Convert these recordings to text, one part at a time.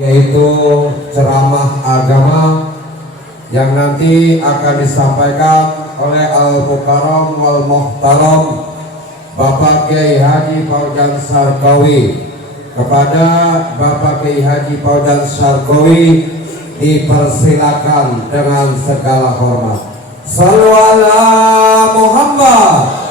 yaitu ceramah agama yang nanti akan disampaikan oleh Al-Mukarram wal Muhtaram Bapak Kiai Haji Fauzan Syarqawi. Kepada Bapak Kiai Haji Fauzan Syarqawi dipersilakan dengan segala hormat. Shallu ala Muhammad.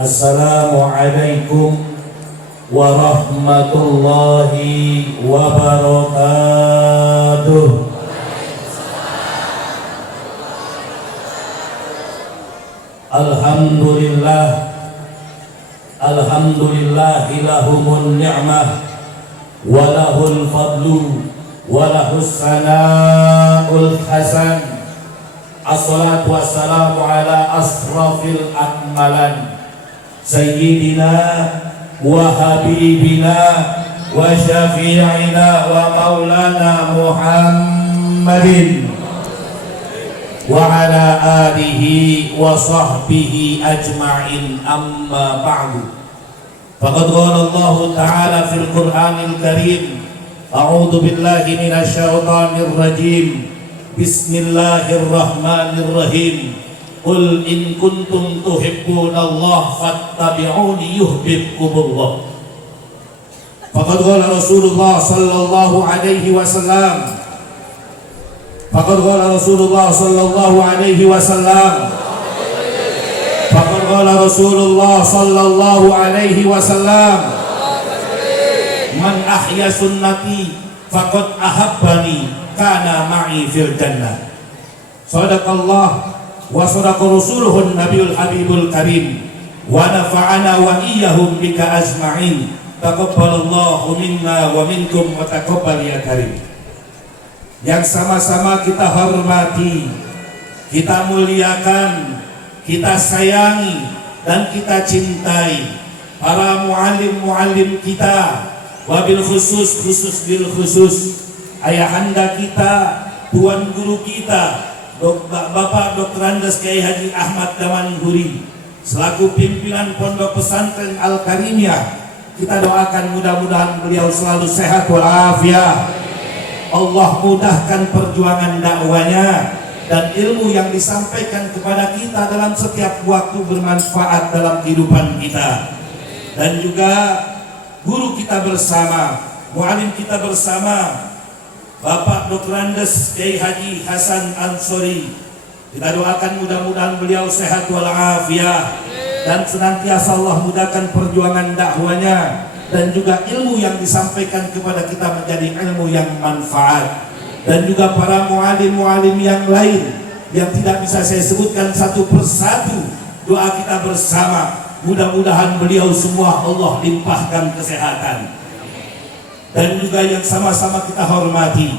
Assalamualaikum warahmatullahi wabarakatuh. Alhamdulillah, alhamdulillahi lahumun ni'mah wa lahul fadlu wa lahus sana'ul hasan. Assalatu wassalamu ala asrafil akmalan Sayyidina wa habibina wa syafi'ina wa maulana Muhammadin wa ala alihi wa sahbihi ajma'in, amma ba'du. Faqad qala Allah ta'ala fil Qur'anil Karim, a'udzu billahi minasy syaithanir rajim. Bismillahirrahmanirrahim. Qul in kuntum tuhibbunallaha fattabi'uni yuhibbukumullah. Faqad qala Rasulullah sallallahu alaihi wasallam. Faqad qala Rasulullah sallallahu alaihi wasallam. Faqad qala Rasulullah sallallahu alaihi wasallam. Man ahya sunnati faqad ahabbani kana ma'i fil jannah. Sadaqallah wa sadaqa rasuluhun nabiyul habibul karim wa nafa'ana wa iyyahum bika ajma'in. Taqabbalallahu minna wa minkum wa taqabbal ya karim. Yang sama-sama kita hormati, kita muliakan, kita sayangi dan kita cintai para muallim-muallim kita, wabil khusus bil khusus ayahanda kita, tuan guru kita Bapak Dr. Andes Kiai Haji Ahmad Damanhuri selaku pimpinan Pondok Pesantren Al-Karimiyah. Kita doakan mudah-mudahan beliau selalu sehat walafiat. Allah mudahkan perjuangan dakwanya dan ilmu yang disampaikan kepada kita dalam setiap waktu bermanfaat dalam kehidupan kita. Dan juga guru kita bersama, muallim kita bersama, Bapak Dr. Andes Kiai Haji Hasan Ansori. Kita doakan mudah-mudahan beliau sehat walafiat dan senantiasa Allah mudahkan perjuangan dakwanya dan juga ilmu yang disampaikan kepada kita menjadi ilmu yang manfaat. Dan juga para muallim-muallim yang lain yang tidak bisa saya sebutkan satu persatu, doa kita bersama mudah-mudahan beliau semua Allah limpahkan kesehatan. Dan juga yang sama-sama kita hormati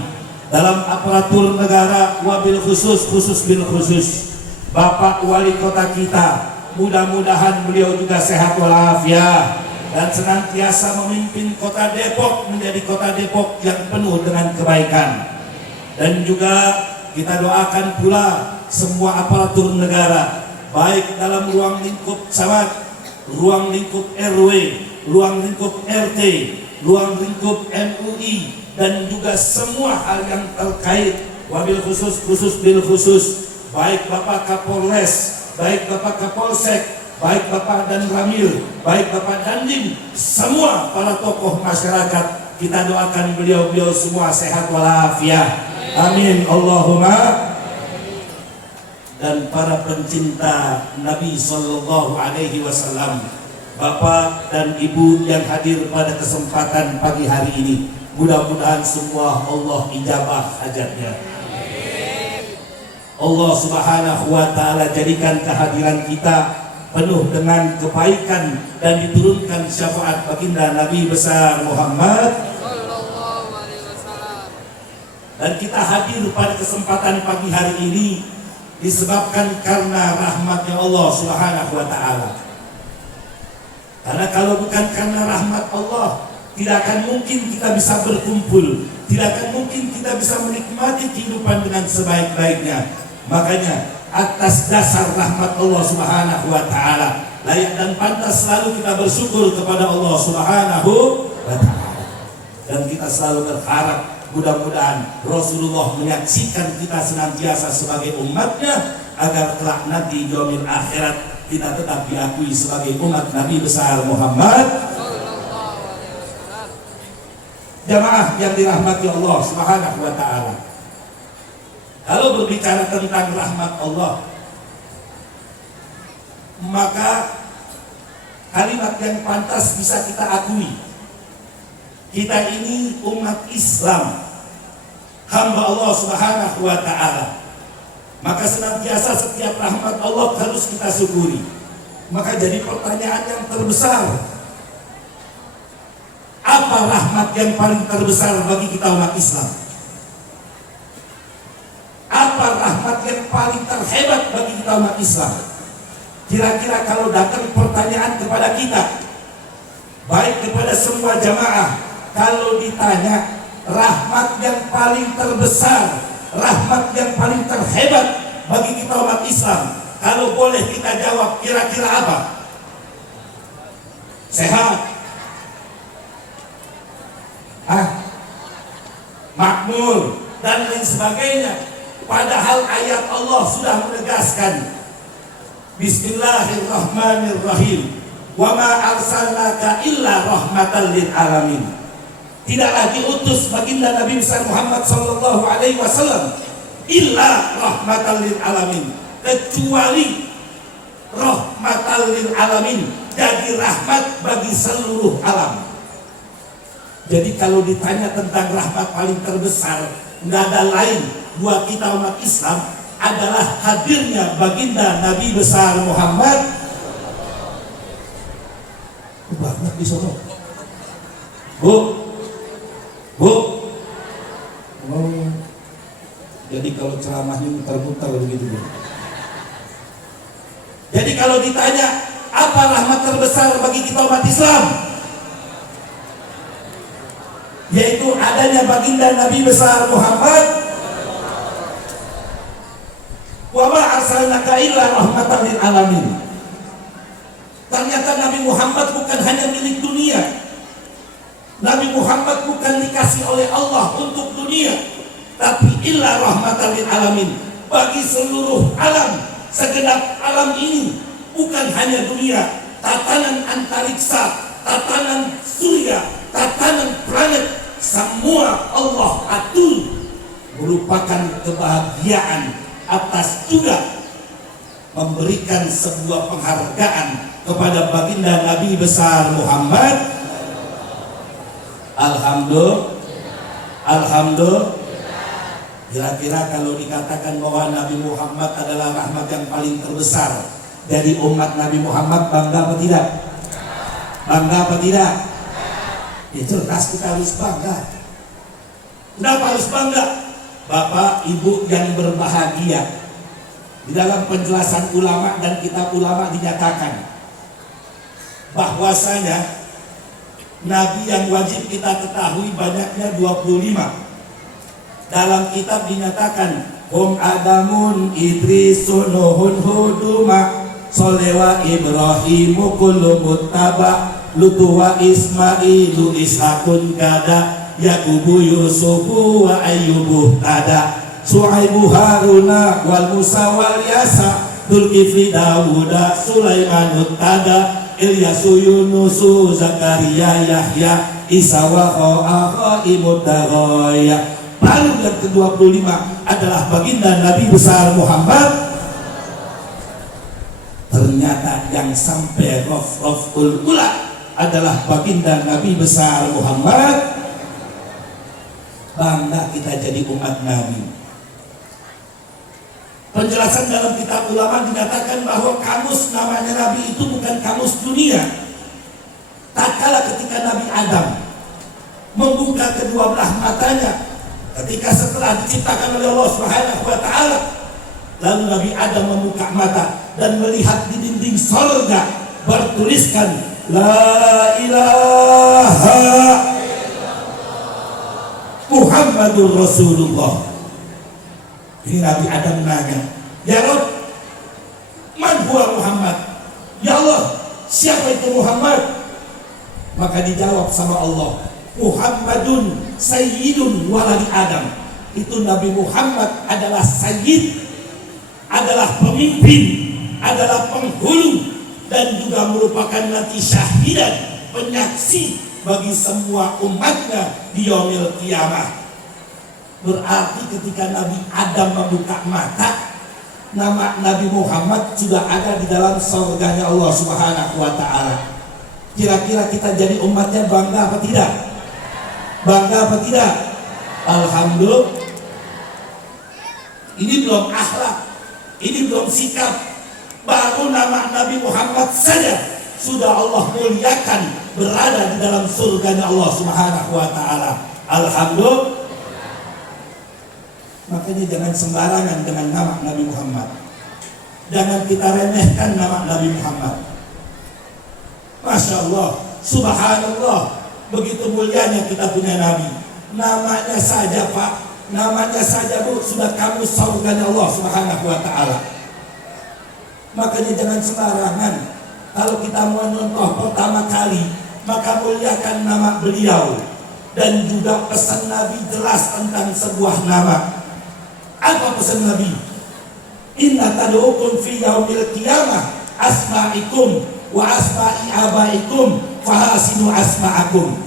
dalam aparatur negara, wabil khusus bil khusus Bapak Wali Kota kita, mudah-mudahan beliau juga sehat walafiat dan senantiasa memimpin Kota Depok menjadi Kota Depok yang penuh dengan kebaikan. Dan juga kita doakan pula semua aparatur negara, baik dalam ruang lingkup camat, ruang lingkup RW, ruang lingkup RT, ruang lingkup MUI, dan juga semua hal yang terkait, wabil khusus bil khusus, baik Bapak Kapolres, baik Bapak Kapolsek, baik Bapak dan Ramil, baik Bapak Dandim, semua para tokoh masyarakat, kita doakan beliau-beliau semua sehat walafiat. Amin Allahumma. Dan para pencinta Nabi Sallallahu Alaihi Wasallam, Bapak dan Ibu yang hadir pada kesempatan pagi hari ini, mudah-mudahan semua Allah ijabah hajatnya. Allah Subhanahu wa Ta'ala jadikan kehadiran kita penuh dengan kebaikan dan diturunkan syafaat baginda Nabi besar Muhammad. Dan kita hadir pada kesempatan pagi hari ini disebabkan karena rahmatnya Allah Subhanahu wa Ta'ala. Karena kalau bukan karena rahmat Allah, tidak akan mungkin kita bisa berkumpul, tidak akan mungkin kita bisa menikmati kehidupan dengan sebaik-baiknya. Makanya atas dasar rahmat Allah Subhanahu wa Ta'ala, layak dan pantas selalu kita bersyukur kepada Allah Subhanahu wa Ta'ala. Dan kita selalu berharap mudah-mudahan Rasulullah menyaksikan kita senantiasa sebagai umatnya, agar kelak nanti di yaumil akhirat kita tetap diakui sebagai umat Nabi besar Muhammad. Jamaah yang dirahmati Allah Subhanahu wa Ta'ala, kalau berbicara tentang rahmat Allah, maka kalimat yang pantas bisa kita akui, kita ini umat Islam, hamba Allah Subhanahu wa Ta'ala. Maka senantiasa setiap rahmat Allah harus kita syukuri. Maka jadi pertanyaan yang terbesar, apa rahmat yang paling terbesar bagi kita umat Islam? Apa rahmat yang paling terhebat bagi kita umat Islam? Kira-kira kalau datang pertanyaan kepada kita, baik kepada semua jamaah, kalau ditanya rahmat yang paling terbesar, rahmat yang paling terhebat bagi kita umat Islam, kalau boleh kita jawab, kira-kira apa? Sehat, makmur, dan lain sebagainya. Padahal ayat Allah sudah menegaskan, Bismillahirrahmanirrahim, wa ma arsalnaka illa rahmatan lil alamin. Tidaklah diutus baginda Nabi besar Muhammad sallallahu alaihi wasallam illa rahmatan lil alamin, kecuali rahmatan lil alamin, jadi rahmat bagi seluruh alam. Jadi kalau ditanya tentang rahmat paling terbesar, nggak ada lain buat kita umat Islam adalah hadirnya baginda Nabi besar Muhammad. Banyak di sana. Bu. Jadi kalau ceramahnya muter-muter begitu. Jadi kalau ditanya apa rahmat terbesar bagi kita umat Islam, yaitu adanya baginda Nabi besar Muhammad. Wa ma arsalnaka illa rahmatan lil alamin. Ternyata Nabi Muhammad bukan hanya milik dunia. Nabi Muhammad bukan dikasih oleh Allah untuk dunia, tapi illa rahmatan lil alamin, bagi seluruh alam. Segenap alam ini, bukan hanya dunia, tatanan antariksa, tatanan surya, tatanan planet, semua Allah atur merupakan kebahagiaan atas juga memberikan sebuah penghargaan kepada baginda Nabi besar Muhammad. Alhamdulillah. Kira-kira kalau dikatakan bahwa Nabi Muhammad adalah rahmat yang paling terbesar dari umat Nabi Muhammad, bangga apa tidak? Bangga apa tidak? Ya jelas kita harus bangga. Kenapa harus bangga? Bapak Ibu yang berbahagia, di dalam penjelasan ulama dan kitab ulama dinyatakan bahwasanya Nabi yang wajib kita ketahui banyaknya 25. Dalam kitab dinyatakan Hum Adamun Idrisun Nuhun Huduma Solewa Ibrahimu Kullu Muttaba Lutu wa Ismailu Ishakun Kada Yakubu Yusufu wa Ayyubu Tada Su'aibu Haruna wal Musa wal Yasa Zulkifli, Dawuda, Sulaiman, Tada, Ilyasu, Yunusu, Zakaria, Yahya, Isa, wa Imud Daroya. Lalu yang ke-25 adalah baginda Nabi besar Muhammad. Ternyata yang sampai Raf'ul Ula adalah baginda Nabi besar Muhammad. Bangga kita jadi umat Nabi. Penjelasan dalam kitab ulama dinyatakan bahwa kamus namanya Nabi itu bukan kamus dunia. Tak kala ketika Nabi Adam membuka kedua belah matanya, ketika setelah diciptakan oleh Allah Subhanahu wa taala, lalu Nabi Adam membuka mata dan melihat di dinding surga bertuliskan La ilaha Muhammadur Rasulullah. Ini Nabi Adam nanya, ya Rabb, man huwa Muhammad? Ya Allah, siapa itu Muhammad? Maka dijawab sama Allah, Muhammadun Sayyidun waladi Adam. Itu Nabi Muhammad adalah Sayyid, adalah pemimpin, adalah penghulu, dan juga merupakan nanti syahidan, penyaksi bagi semua umatnya di yaumil kiamah. Berarti ketika Nabi Adam membuka mata, nama Nabi Muhammad sudah ada di dalam surganya Allah Subhanahu wa taala. Kira-kira kita jadi umatnya bangga apa tidak? Bangga apa tidak? Alhamdulillah. Ini belum akhlak, ini belum sikap. Baru nama Nabi Muhammad saja sudah Allah muliakan, berada di dalam surganya Allah Subhanahu wa taala. Alhamdulillah. Makanya jangan sembarangan dengan nama Nabi Muhammad. Jangan kita remehkan nama Nabi Muhammad. Masya Allah, subhanallah, begitu mulianya kita punya Nabi. Namanya saja Pak, namanya saja Bu, sudah kamu surganya Allah Subhanahu wa taala. Makanya jangan sembarangan. Kalau kita mau nyontoh pertama kali, maka muliakan nama beliau. Dan juga pesan Nabi jelas tentang sebuah nama. Apa pesan Nabi? Inna tad'ukum fi yaumil qiyamah asma'ikum wa asma'i abaikum fahasinu asma'akum.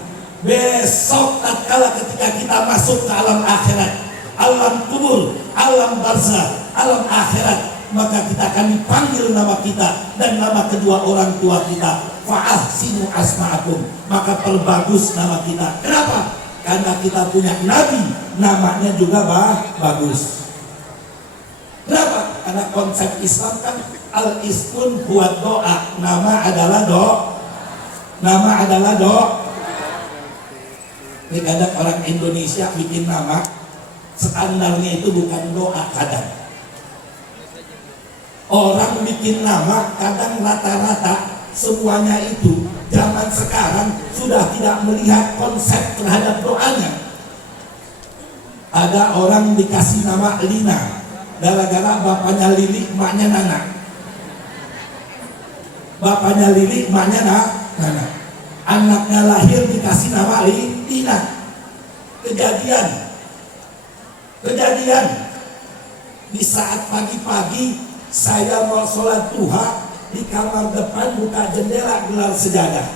Besok tatkala ketika kita masuk ke alam akhirat, alam kubur, alam barzah, alam akhirat, maka kita akan dipanggil nama kita dan nama kedua orang tua kita. Fahasinu asma'akum, maka perbagus nama kita. Kenapa? Karena kita punya Nabi, namanya juga bagus. Kenapa? Karena konsep Islam kan al-ismun buat doa. Nama adalah Nama adalah Ini kadang orang Indonesia bikin nama, standarnya itu bukan doa kadang. Orang bikin nama kadang rata-rata semuanya itu zaman sekarang sudah tidak melihat konsep terhadap doanya. Ada orang dikasih nama Lina gara-gara bapaknya Lili, emaknya Nana. Bapaknya Lili, emaknya Nana. Anaknya lahir dikasih nama Lina. Kejadian di saat pagi-pagi saya mau sholat duha, di kamar depan buka jendela gelar sejadah.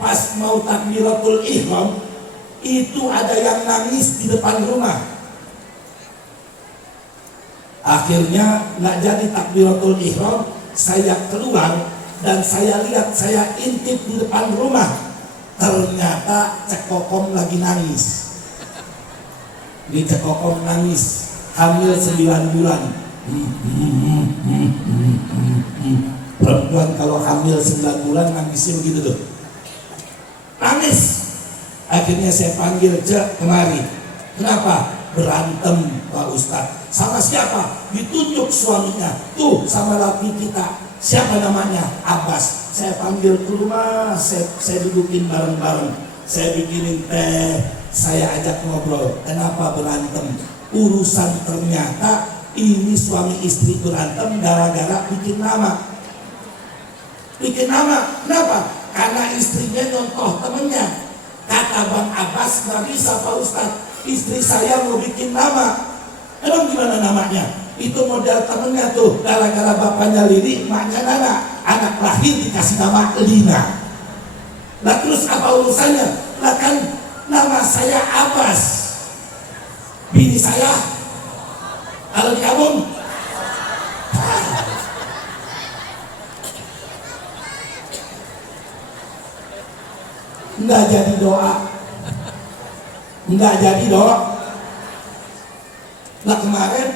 Pas mau takbiratul ihram, itu ada yang nangis di depan rumah. Akhirnya nggak jadi takbiratul ihram, saya keluar dan saya lihat, saya intip di depan rumah. Ternyata Cekokom lagi nangis. Ini Cekokom nangis, hamil 9 bulan. Perempuan kalau hamil 9 bulan nangisnya begitu tuh. Nangis. Akhirnya saya panggil Cek kemari. Kenapa? Berantem Pak Ustadz. Sama siapa? Ditunjuk suaminya. Tuh sama laki kita. Siapa namanya? Abbas. Saya panggil ke rumah, saya dudukin bareng-bareng. Saya bikinin teh, saya ajak ngobrol. Kenapa berantem? Urusan ternyata ini suami istri berantem gara-gara bikin nama. Bikin nama. Kenapa? Karena istrinya nyontoh temennya. Kata Bang Abbas, nggak bisa Pak Ustadz, istri saya mau bikin nama. Emang gimana namanya? Itu model temennya tuh, gara-gara bapaknya Lili, maknya Nana. Anak lahir dikasih nama Lina. Nah terus apa urusannya? Lah kan nama saya Abbas, bini saya kalau di kampung nggak jadi doa, nggak jadi doa. Nah kemarin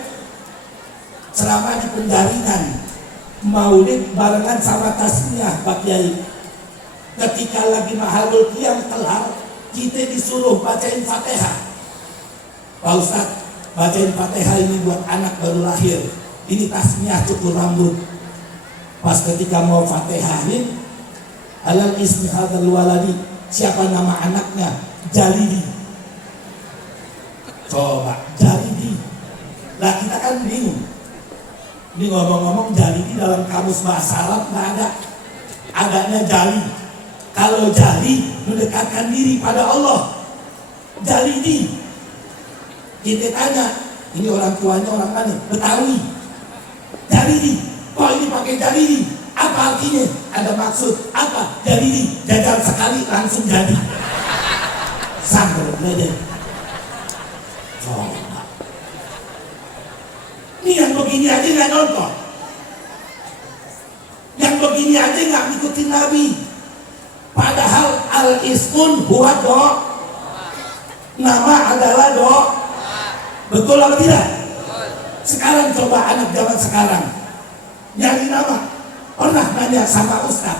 ceramah di Penjaringan, maulid barengan sama tasmiyah Pak Kiai. Ketika lagi mahalul qiyam kelar, kita disuruh bacain Fatihah. Pak Ustadz, bacain Fatihah ini buat anak baru lahir. Ini tasmiyah cukur rambut. Pas ketika mau Fatihahin, alal ismi hadzal waladi, siapa nama anaknya? Jalidi. Coba Jalidi. Lah kita kan bingung. Ini ngomong-ngomong Jalidi dalam kamus bahasa Arab nggak ada. Adanya Jali. Kalau Jali mendekatkan diri pada Allah. Jalidi. Kita tanya, ini orang tuanya orang mana? Betawi. Jalidi. Kok ini pakai Jalidi? Apa artinya? Ada maksud apa? Jalidi. Jajar sekali langsung jadi. Sampai belajar. Coba. Ini yang begini aja nggak nonton. Yang begini aja nggak ngikutin Nabi. Padahal al-ismun huwa do. Nama adalah do. Betul apa tidak? Sekarang coba anak zaman sekarang nyari nama. Pernah nanya sama ustaz?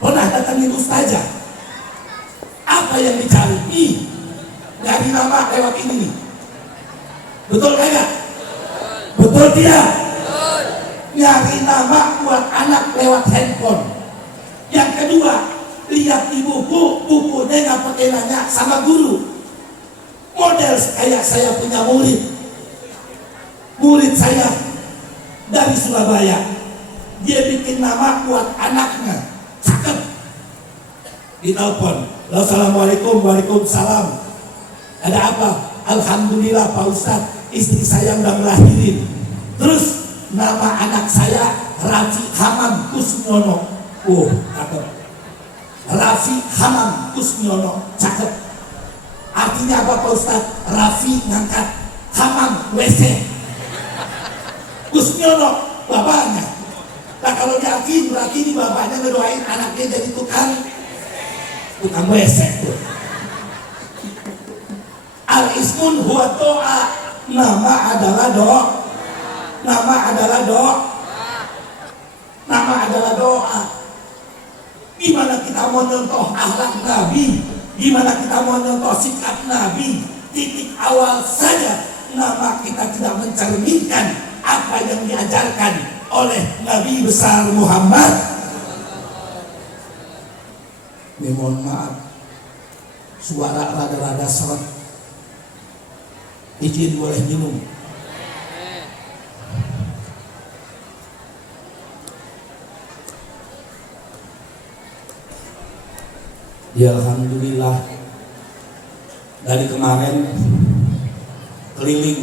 Pernah datangin ustazah? Apa yang dicari? Nyari nama lewat ini nih. Betul kagak? Betul tidak? Nyari nama buat anak lewat handphone. Yang kedua, lihat di buku, bukunya nggak pakai nanya sama guru. Model kayak saya punya murid saya dari Surabaya, dia bikin nama buat anaknya, cakep. Ditelepon, assalamualaikum, waalaikumsalam. Ada apa? Alhamdulillah Pak Ustadz, istri saya udah ngelahirin. Terus nama anak saya Rafi Hamam Kusnyono. Cakep. Rafi Hamam Kusnyono, cakep. Artinya apa Pak Ustadz? Rafi ngangkat, Hamam WC, Kusnyono bapaknya. Nah kalau Rafi berarti ini bapaknya ngedoain anaknya jadi tukang WC tuh. Al-ismun huwa doa. Nama adalah doa. Nama adalah doa. Nama adalah doa. Gimana kita mau nyontoh akhlak Nabi? Gimana kita mau nyontoh sikap Nabi? Titik awal saja nama kita tidak mencerminkan apa yang diajarkan oleh Nabi besar Muhammad. Mohon maaf, suara rada-rada seret. Izin boleh minum. Ya alhamdulillah, dari kemarin keliling.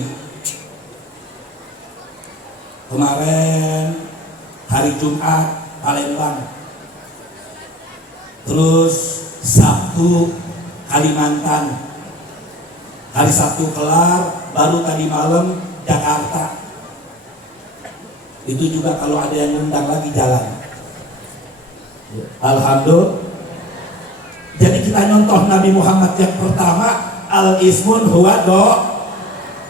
Kemarin hari Jumat Palembang, terus Sabtu Kalimantan, hari Sabtu kelar, baru tadi malam Jakarta. Itu juga kalau ada yang undang lagi jalan. Alhamdulillah. Jadi kita nyontoh Nabi Muhammad yang pertama, al-ismun huwa do.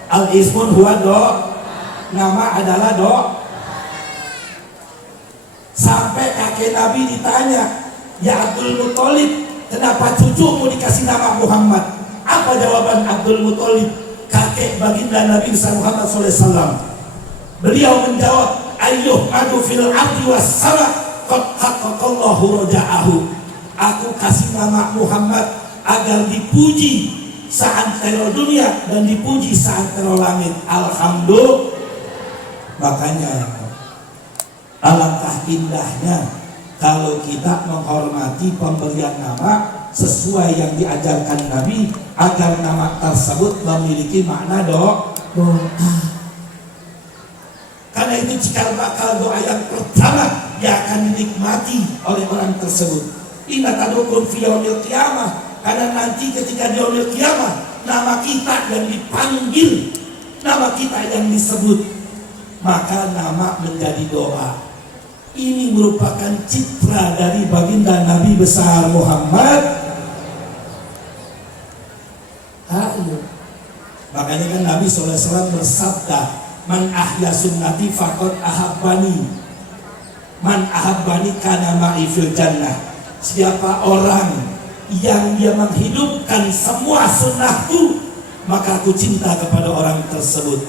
Al-ismun huwa do. Nama adalah do. Sampai kakek Nabi ditanya, ya Abdul Muthalib, kenapa cucumu dikasih nama Muhammad? Apa jawaban Abdul Muthalib, kakek baginda Nabi besar Muhammad SAW? Beliau menjawab, ayyuh madu fil ardi was sama qad haqqaqallahu roja'ahu. Aku kasih nama Muhammad agar dipuji seantero dunia dan dipuji seantero langit. Alhamdulillah. Makanya alangkah indahnya kalau kita menghormati pemberian nama sesuai yang diajarkan Nabi, agar nama tersebut memiliki makna doa. Karena itu cikal bakal doa yang pertama yang akan dinikmati oleh orang tersebut. Inna tadukum fi yaumil qiyamah, karena nanti ketika di yaumil qiyamah nama kita yang dipanggil, nama kita yang disebut, maka nama menjadi doa. Ini merupakan citra dari baginda Nabi besar Muhammad. Ayo. Makanya kan Nabi SAW bersabda, man ahya sunnati faqad ahabbani, man ahabbani kana ma'i fil jannah. Siapa orang yang dia menghidupkan semua sunnahku, maka aku cinta kepada orang tersebut.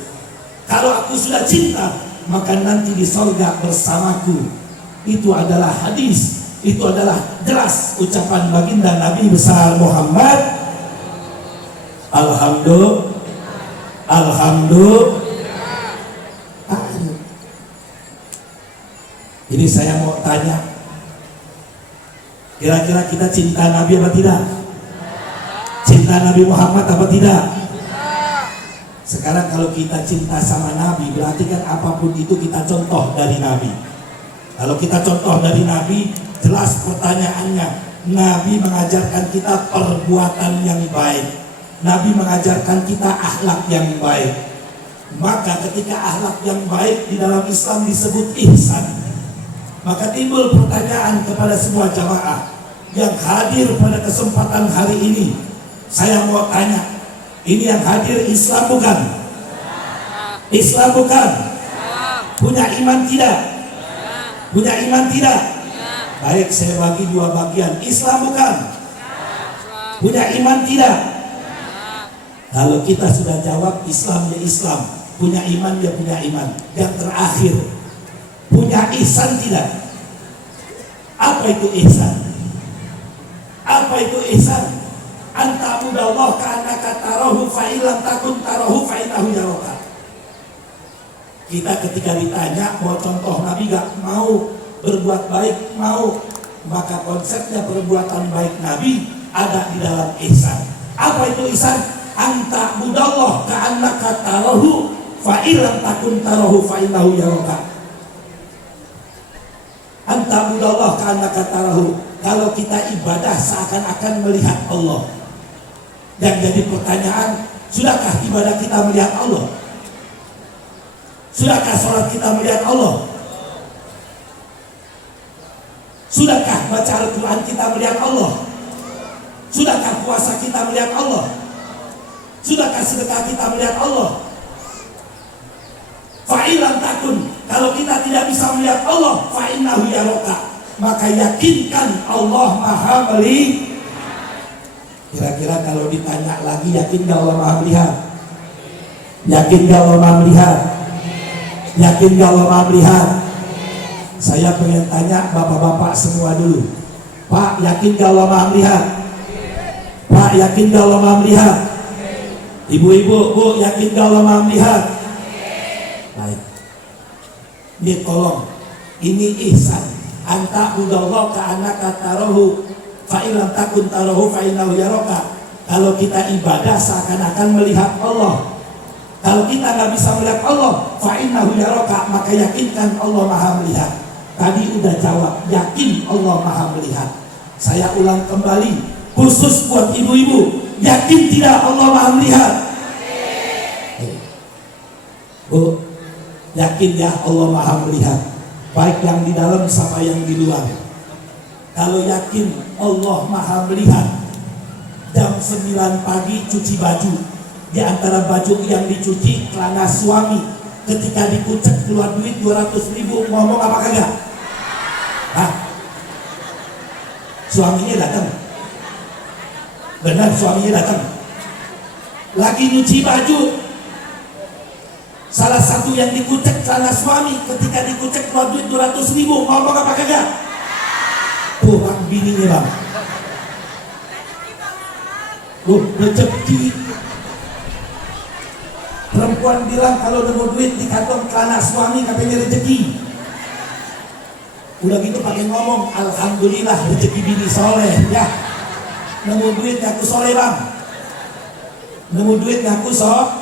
Kalau aku sudah cinta, maka nanti di surga bersamaku. Itu adalah hadis, itu adalah jelas ucapan baginda Nabi besar Muhammad. Alhamdulillah. Ini saya mau tanya, kira-kira kita cinta Nabi apa tidak? Cinta Nabi Muhammad apa tidak? Sekarang kalau kita cinta sama Nabi, berarti kan apapun itu kita contoh dari Nabi. Kalau kita contoh dari Nabi, jelas pertanyaannya, Nabi mengajarkan kita perbuatan yang baik, Nabi mengajarkan kita akhlak yang baik. Maka ketika akhlak yang baik di dalam Islam disebut ihsan, maka timbul pertanyaan kepada semua jamaah yang hadir pada kesempatan hari ini. Saya mau tanya, ini yang hadir Islam bukan? Islam bukan? Punya iman tidak? Punya iman tidak? Baik, saya bagi dua bagian. Islam bukan? Punya iman tidak? Kalau kita sudah jawab Islam ya Islam, punya iman ya punya iman. Yang terakhir, punya ihsan tidak? Apa itu ihsan? Apa itu ihsan? Antamudallah ka'annaka tarahu fa illam takun tarahu fa innahu yaraka. Kita ketika ditanya mau contoh Nabi gak? Mau berbuat baik? Mau. Maka konsepnya perbuatan baik Nabi ada di dalam ihsan. Apa itu ihsan? Antamudallah ka'annaka tarahu fa illam takun tarahu fa innahu yaraka. Antamudallah ka'annaka tarahu. Kalau kita ibadah seakan-akan melihat Allah. Yang jadi pertanyaan, sudahkah ibadah kita melihat Allah? Sudahkah sholat kita melihat Allah? Sudahkah baca Al-Quran kita melihat Allah? Sudahkah puasa kita melihat Allah? Sudahkah sedekah kita melihat Allah? Fa'ilam takun, kalau kita tidak bisa melihat Allah, fa'innahu yaraka, maka yakinkan Allah maha melihat. Kira-kira kalau ditanya lagi, yakin gak Allah maha melihat? Yakin gak Allah maha melihat? Yakin gak Allah maha melihat? Saya pengen tanya bapak-bapak semua dulu. Pak, yakin gak Allah maha melihat? Pak, yakin gak Allah maha melihat? Ibu-ibu, bu, yakin gak Allah maha melihat? Baik. Ini tolong, ini ihsan. Anta udallah ka'annaka tarahu fa illam takun tarahu fa innahu yaraka. Kalau kita ibadah seakan-akan melihat Allah. Kalau kita nggak bisa melihat Allah, fa innahu yaraka, maka yakinkan Allah maha melihat. Tadi udah jawab, yakin Allah maha melihat. Saya ulang kembali, khusus buat ibu-ibu, yakin tidak Allah maha melihat? Bu, yakin ya Allah maha melihat, baik yang di dalam sama yang di luar. Kalau yakin Allah maha melihat, jam 9 pagi cuci baju, di antara baju yang dicuci celana suami, ketika dikucek keluar duit 200.000, ngomong apa kagak? Hah? Suaminya datang, benar suaminya datang, lagi nyuci baju, salah satu yang dikucek celana suami, ketika dikucek keluar duit 200.000, ngomong apa kagak? Kurang bininya bang. Rezeki. Perempuan bilang kalau nemu duit di kantong celana suami katanya rezeki. Udah gitu pakai ngomong, alhamdulillah rezeki bini soleh ya. Nemu duit ngaku soleh bang. Nemu duit ngaku soleh.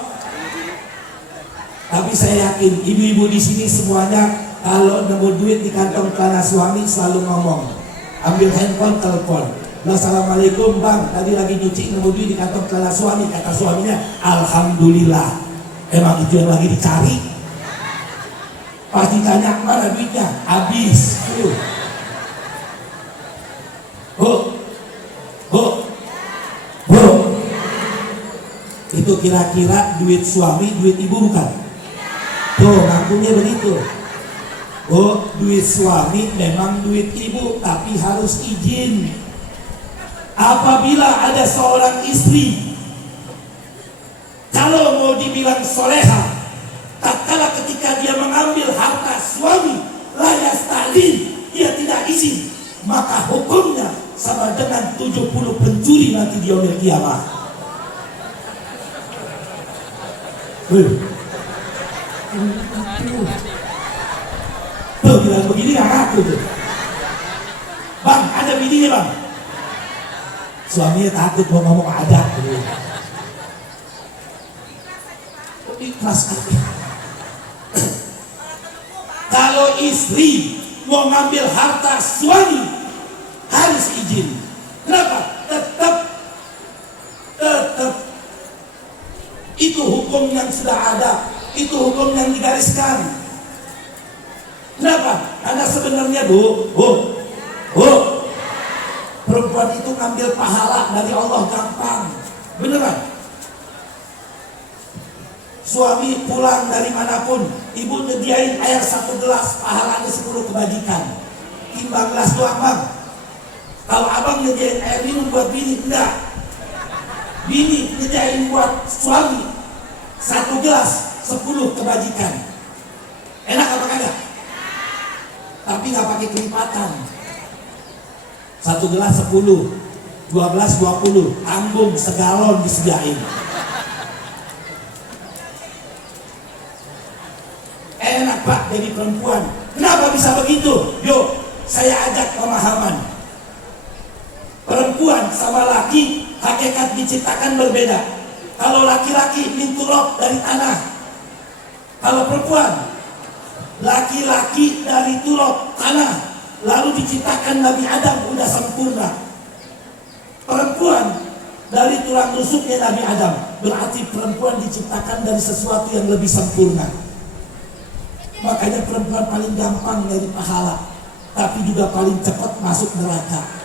Tapi saya yakin ibu-ibu di sini semuanya kalau nemu duit di kantong celana suami selalu ngomong, ambil handphone telepon, assalamualaikum bang, tadi lagi nyuci nemu duit di kantong celana suami. Kata suaminya, alhamdulillah. Emang itu yang lagi dicari? Pas ditanya mana duitnya, habis. Bu, itu kira-kira duit suami, duit ibu bukan? Tuh, ngakunya begitu. Oh, duit suami memang duit ibu, tapi harus izin. Apabila ada seorang istri, kalau mau dibilang soleha, tatkala ketika dia mengambil harta suami, layas talin, dia tidak izin, maka hukumnya sama dengan 70 pencuri nanti di yaumil kiamah. Tuh bilang begini gak ngaku tuh. Bang, ada bininya bang. Suaminya takut mau ngomong ada. Ikhlas aja. Kalau istri mau ngambil harta suami harus izin. Kenapa? Tetap itu hukum yang sudah ada. Itu hukum yang digariskan. Kenapa? Karena sebenarnya bu, perempuan itu ngambil pahala dari Allah gampang. Beneran? Suami pulang dari manapun, ibu nyediain air 1 gelas, pahalanya 10 kebajikan. Timbang gelas doang bang. Kalau abang nyediain air minum buat bini, enggak. Bini nyediain buat suami 1 gelas 10 kebajikan. Enak apa kagak? Tapi nggak pakai kelipatan. 1 gelas 10, 2 gelas 20, tanggung segalon disediain. Enak pak jadi perempuan. Kenapa bisa begitu? Yuk, saya ajak pemahaman. Perempuan sama laki hakikat diciptakan berbeda. Kalau laki-laki minturok dari tanah. Kalau perempuan, laki-laki dari turab tanah, lalu diciptakan Nabi Adam udah sempurna. Perempuan dari tulang rusuknya Nabi Adam, berarti perempuan diciptakan dari sesuatu yang lebih sempurna. Makanya perempuan paling gampang dari pahala, tapi juga paling cepat masuk neraka.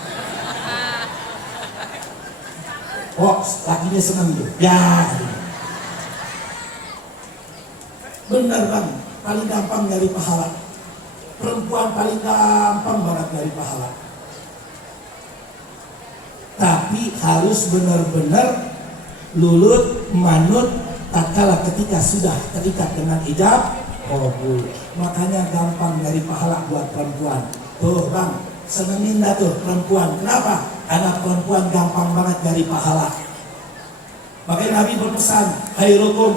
Oh, lakinya senang tuh. Ya, benar bang. Paling gampang dari pahala. Perempuan paling gampang banget dari pahala. Tapi harus benar-benar lulut, manut, tatkala ketika sudah terikat dengan hijab, kabul. Makanya gampang dari pahala buat perempuan. Tuh bang, senengin dah tuh perempuan. Kenapa? Karena perempuan gampang banget dari pahala. Makanya Nabi berpesan, khairukum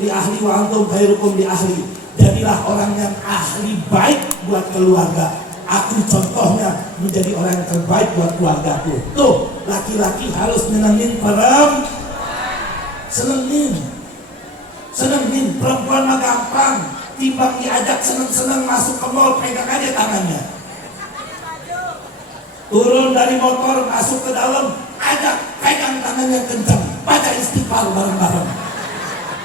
li ahli wa antum khairukum li ahli. Jadilah orang yang ahli baik buat keluarga. Aku contohnya menjadi orang yang terbaik buat keluargaku. Tuh, laki-laki harus nyenengin perempuan. Senengin perempuan mah gampang. Timbang diajak seneng-seneng masuk ke mall, pegang aja tangannya. Turun dari motor, masuk ke dalam, ajak pegang tangannya kencang. Baca istighfar bareng-bareng.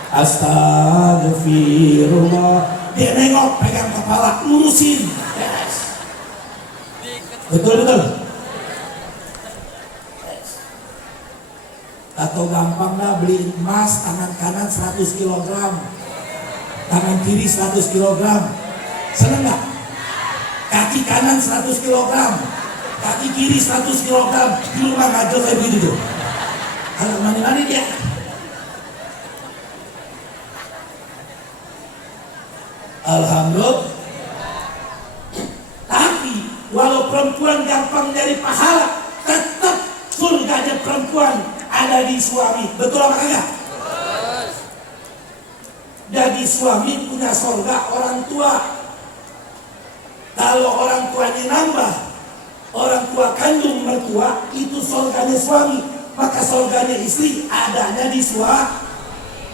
Astagfirullah. Dia nengok, pegang kepala, lurusin. Yes. Betul. Yes. Atau gampang lah beli emas, tangan kanan 100 kg, tangan kiri 100 kg. Seneng gak? Kaki kanan 100 kg, kaki kiri 100 kg. Di rumah ngajol kayak begitu tuh. Kalau mani-mani dia. Alhamdulillah. Tapi walau perempuan gampang dari pahala, tetap surganya perempuan ada di suami. Betul apa enggak? Jadi suami punya surga orang tua. Kalau orang tuanya nambah, orang tua kandung mertua, itu surganya suami. Maka surganya istri adanya di suami.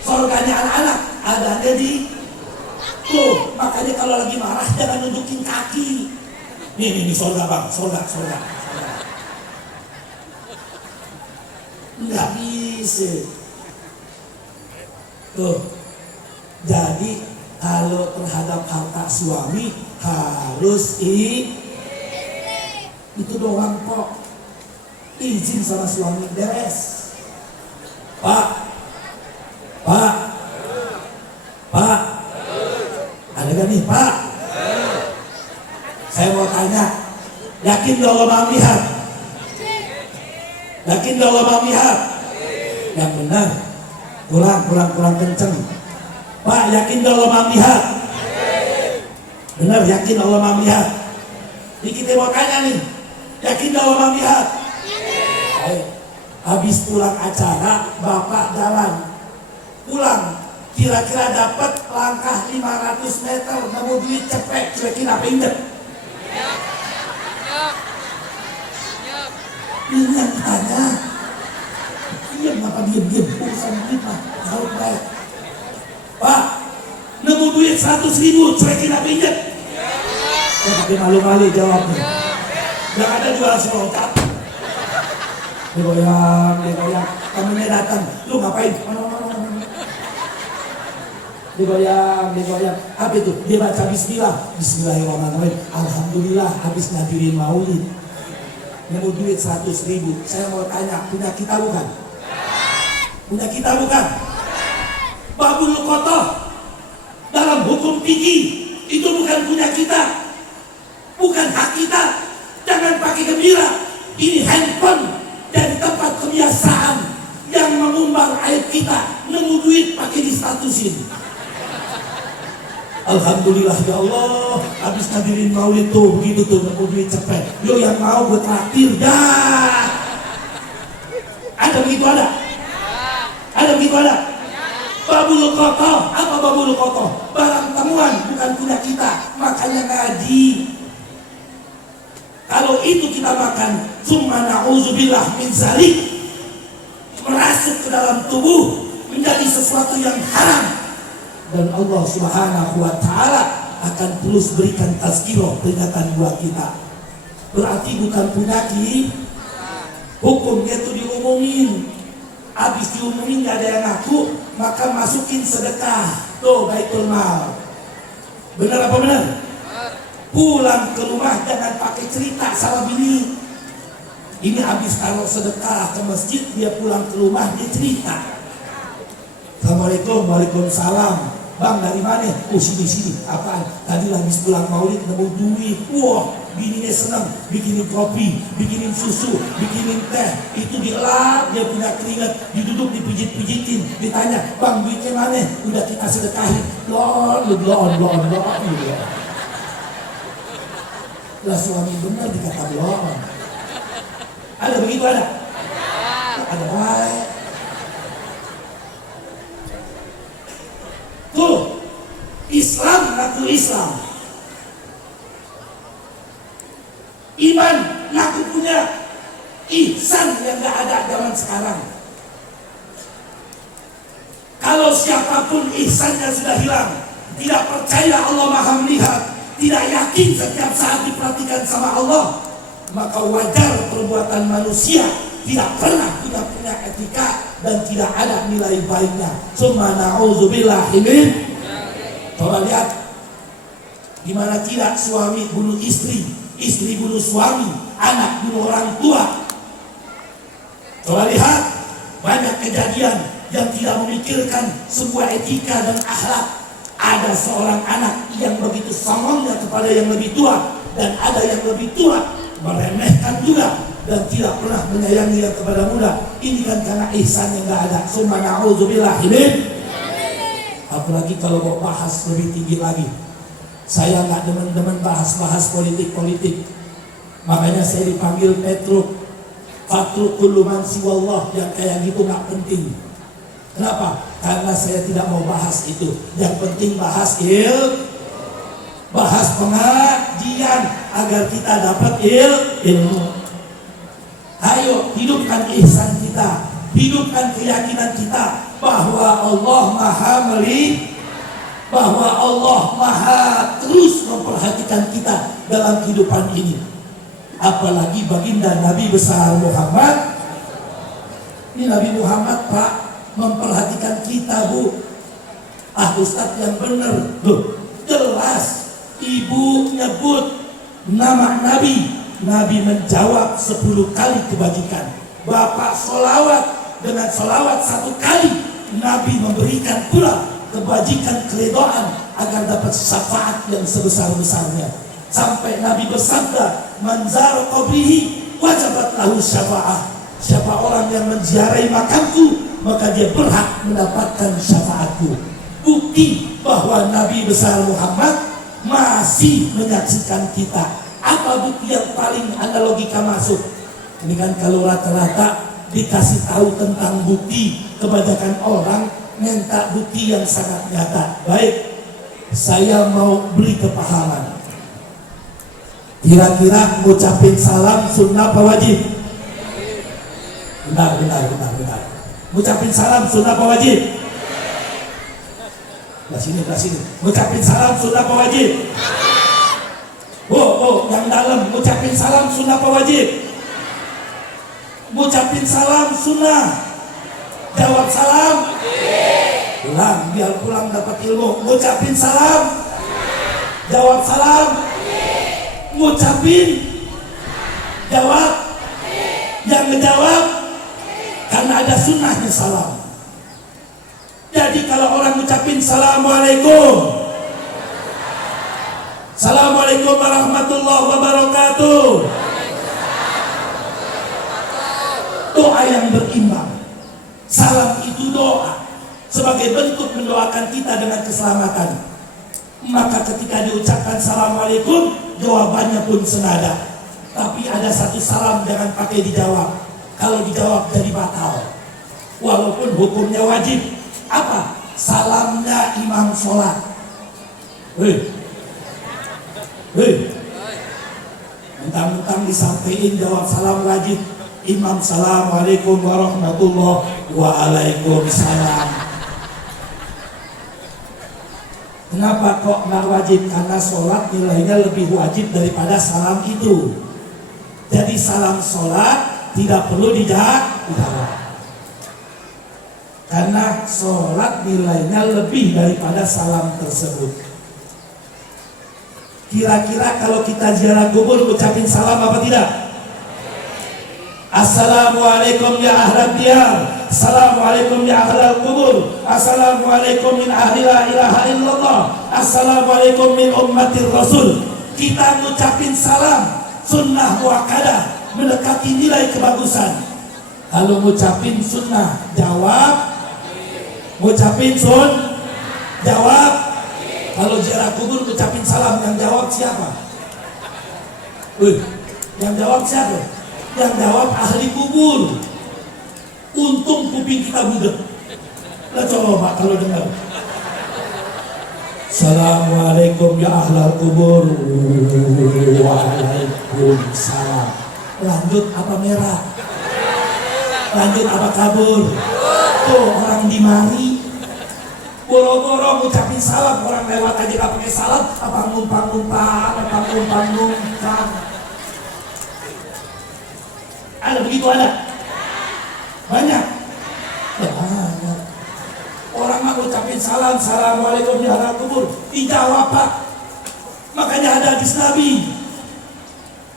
Surganya anak-anak adanya di Tuh, makanya kalau lagi marah jangan nunjukin kaki. Nih, sorga bang, sorga. Nggak bisa. Tuh, jadi kalau terhadap harta suami harus itu doang kok. Izin sama suami beres. Pak, ada gak nih Pak? Saya mau tanya, yakin gak Allah Maha melihat? Yakin gak Allah Maha melihat? Yang benar, kurang kenceng. Pak, yakin gak Allah Maha melihat? Benar, yakin Allah Maha melihat? Ini kita mau tanya nih, yakin gak Allah Maha melihat? Habis pulang acara, Bapak jalan pulang, kira-kira dapat langkah 500 meter, nemu duit cepet, cuekin apa inget? Ini yang ditanya. Iya, kenapa diem-diem? Urusan duit mah, jauh baik. Pak, nemu duit 100.000, cuekin apa inget? Ya pakai malu-malu jawabnya. Yang ada jual selokat. Digoyang, temennya datang, lu ngapain? Digoyang. Apa itu? Dia baca Bismillahirrahmanirrahim. Alhamdulillah habis ngadirin maulid. Nemu duit 100.000. Saya mau tanya, punya kita bukan? Punya kita bukan? Babul Kotoh dalam hukum fikih itu bukan punya kita, bukan hak kita. Jangan pakai gembira. Ini handphone dari tempat kebiasaan yang mengumbar aib kita. Nemu duit pakai distatusin. Alhamdulillah ya Allah, habis ngadirin maulid tuh begitu tuh nemu duit cepet. Yo yang mau gue traktir dah. Ada begitu ada? Ada begitu ada? Babul Kotoh, apa babul Kotoh? Barang temuan bukan punya kita, makanya ngaji. Kalau itu kita makan, summa na'udzubillah min zalik, merasuk ke dalam tubuh menjadi sesuatu yang haram. Dan Allah Subhanahu wa ta'ala akan terus berikan tazkirah, peringatan buat kita. Berarti bukan punya hukumnya itu diumumin. Habis diumumin gak ada yang ngaku, maka masukin sedekah. Tuh baitul mal. Benar apa benar? Pulang ke rumah jangan pakai cerita sama bini. Ini habis taruh sedekah ke masjid, dia pulang ke rumah dia cerita. Assalamualaikum, waalaikumsalam. Bang dari mana? Oh sini. Apaan? Tadi habis pulang maulid nemu duit. Wah, bininya senang. Bikinin kopi, bikinin susu, bikinin teh. Itu dielap, dia punya keringat. Diduduk dipijit-pijitin. Ditanya, bang duitnya mana? Udah kita sedekahin. Blon. Lah suami benar dikata blon. Ada begitu ada? Ada baik. Tuh, Islam ngaku Islam. Iman ngaku punya. Ihsan yang gak ada zaman sekarang. Kalau siapapun ihsannya sudah hilang, tidak percaya Allah Maha melihat, tidak yakin setiap saat diperhatikan sama Allah, maka wajar perbuatan manusia tidak pernah tidak punya etika dan tidak ada nilai baiknya. Summa na'udzubillahi min. Coba lihat, dimana tidak suami bunuh istri, istri bunuh suami, anak bunuh orang tua. Coba lihat, banyak kejadian yang tidak memikirkan sebuah etika dan akhlak. Ada seorang anak yang begitu songongnya kepada yang lebih tua, dan ada yang lebih tua meremehkan juga dan tidak pernah menyayangi yang kepada muda. Ini kan karena ihsan yang gak ada. Summa na'udzubillahi min. Apalagi kalau mau bahas lebih tinggi lagi, saya gak demen-demen bahas politik. Makanya saya dipanggil Petruk. Fatruk kullu man siwallah, yang kayak gitu gak penting. Kenapa? Karena saya tidak mau bahas itu. Yang penting bahas bahas pengajian agar kita dapat ilmu. Ayo hidupkan ihsan kita, hidupkan keyakinan kita bahwa Allah Maha melihat. bahwa Allah Maha terus memperhatikan kita dalam kehidupan ini. Apalagi baginda Nabi besar Muhammad. Ini Nabi Muhammad Pak memperhatikan kita Bu. Ustadz yang benar loh, jelas ibu nyebut nama Nabi. Nabi menjawab 10 kali kebajikan. Bapak sholawat dengan sholawat 1 kali. Nabi memberikan pula kebajikan keredoan agar dapat syafaat yang sebesar-besarnya. Sampai Nabi bersabda, man zara qabrihi wajabat lahu syafa'ah. Siapa orang yang menziarahi makamku, maka dia berhak mendapatkan syafaatku. Bukti bahwa Nabi besar Muhammad masih menyaksikan kita. Apa bukti yang paling analogika masuk? Ini kan kalau rata-rata dikasih tahu tentang bukti, kebanyakan orang minta bukti yang sangat nyata. Baik, saya mau beri kepahaman. Kira-kira ngucapin salam sunnah apa wajib? Benar. Ngucapin salam sunnah apa wajib? Belah sini. Ngucapin salam sunnah apa wajib? Yang dalam ngucapin salam sunnah apa wajib? Ngucapin salam sunnah. Jawab salam. Ulang biar pulang dapat ilmu. Ngucapin salam. Jawab salam. Ngucapin. Jawab. Yang ngejawab karena ada sunnahnya salam. Jadi kalau orang ngucapin Assalamualaikum, Assalamualaikum warahmatullahi wabarakatuh, doa yang berimbang. Salam itu doa sebagai bentuk mendoakan kita dengan keselamatan. Maka ketika diucapkan Assalamualaikum, jawabannya pun senada. Tapi ada satu salam jangan pakai dijawab. Kalau dijawab jadi batal, walaupun hukumnya wajib. Apa? Salamnya imam sholat. Mentang-mentang disampaikan jawab salam wajib. Imam Assalamualaikum warahmatullahi waalaikumsalam. Kenapa kok nggak wajib? Karena sholat nilainya lebih wajib daripada salam itu. Jadi salam sholat tidak perlu dijawab. Karena sholat nilainya lebih daripada salam tersebut. Kira-kira kalau kita ziarah kubur ucapin salam apa tidak? Assalamualaikum ya ahlan diyar, Assalamualaikum ya ahlal kubur, Assalamualaikum min ahli la ilaha illallah, Assalamualaikum min ummatir rasul. Kita ngucapin salam sunnah muakkadah, mendekati nilai kebagusan. Kalau ngucapin sunnah jawab, ngucapin sun jawab. Kalau ziarah kubur ucapin salam, yang jawab siapa? Yang jawab siapa? Yang jawab ahli kubur. Untung kuping kita budak. Lah coba kalau dengar Assalamualaikum ya ahlal kubur, waalaikumsalam. Lanjut apa merah? Lanjut apa kabur? Tuh orang di mari boro-boro ngucapin salam, orang lewat aja gak pakai salam, apa ngumpang-ngumpang. Ada begitu ada? Banyak. Orang mah ngucapin salam, Assalamualaikum ya ahlal kubur, dijawab Pak. Makanya ada hadis Nabi,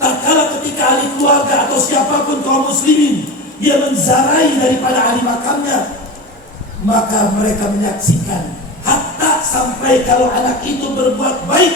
tatkala ketika ahli keluarga atau siapapun kaum muslimin dia menziarahi daripada ahli makamnya, maka mereka menyaksikan hatta sampai kalau anak itu berbuat baik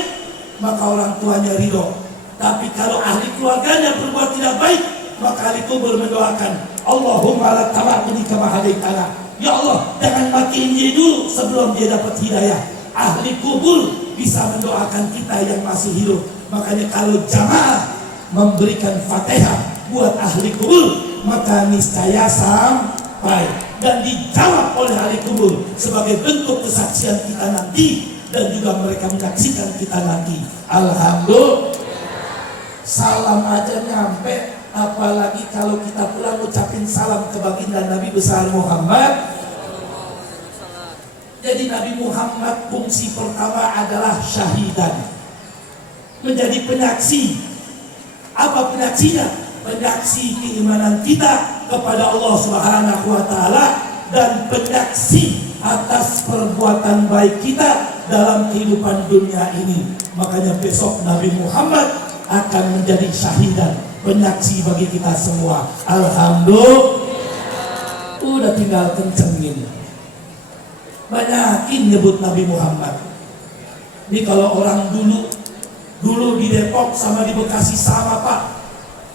maka orang tuanya ridho. Tapi kalau ahli keluarganya berbuat tidak baik, maka ahli kubur mendoakan, Allahumma la tabatni kama hadaitana. Ya Allah, jangan matiin dia dulu sebelum dia dapat hidayah. Ahli kubur bisa mendoakan kita yang masih hidup. Makanya kalau jamaah memberikan Fatihah buat ahli kubur, maka niscaya sampai dan dijawab oleh ahli kubur sebagai bentuk kesaksian kita nanti, dan juga mereka menyaksikan kita nanti. Alhamdulillah, salam aja nyampe, apalagi kalau kita pulang ucapin salam ke baginda Nabi besar Muhammad. Jadi Nabi Muhammad fungsi pertama adalah syahidan, menjadi penyaksi. Apa penyaksinya? Penyaksi keimanan kita kepada Allah Subhanahu wa taala dan penyaksi atas perbuatan baik kita dalam kehidupan dunia ini. Makanya besok Nabi Muhammad akan menjadi syahidan, penyaksi bagi kita semua. Alhamdulillah. Udah tinggal kencengin, banyakin nyebut Nabi Muhammad. Ini kalau orang dulu di Depok sama di Bekasi sama Pak.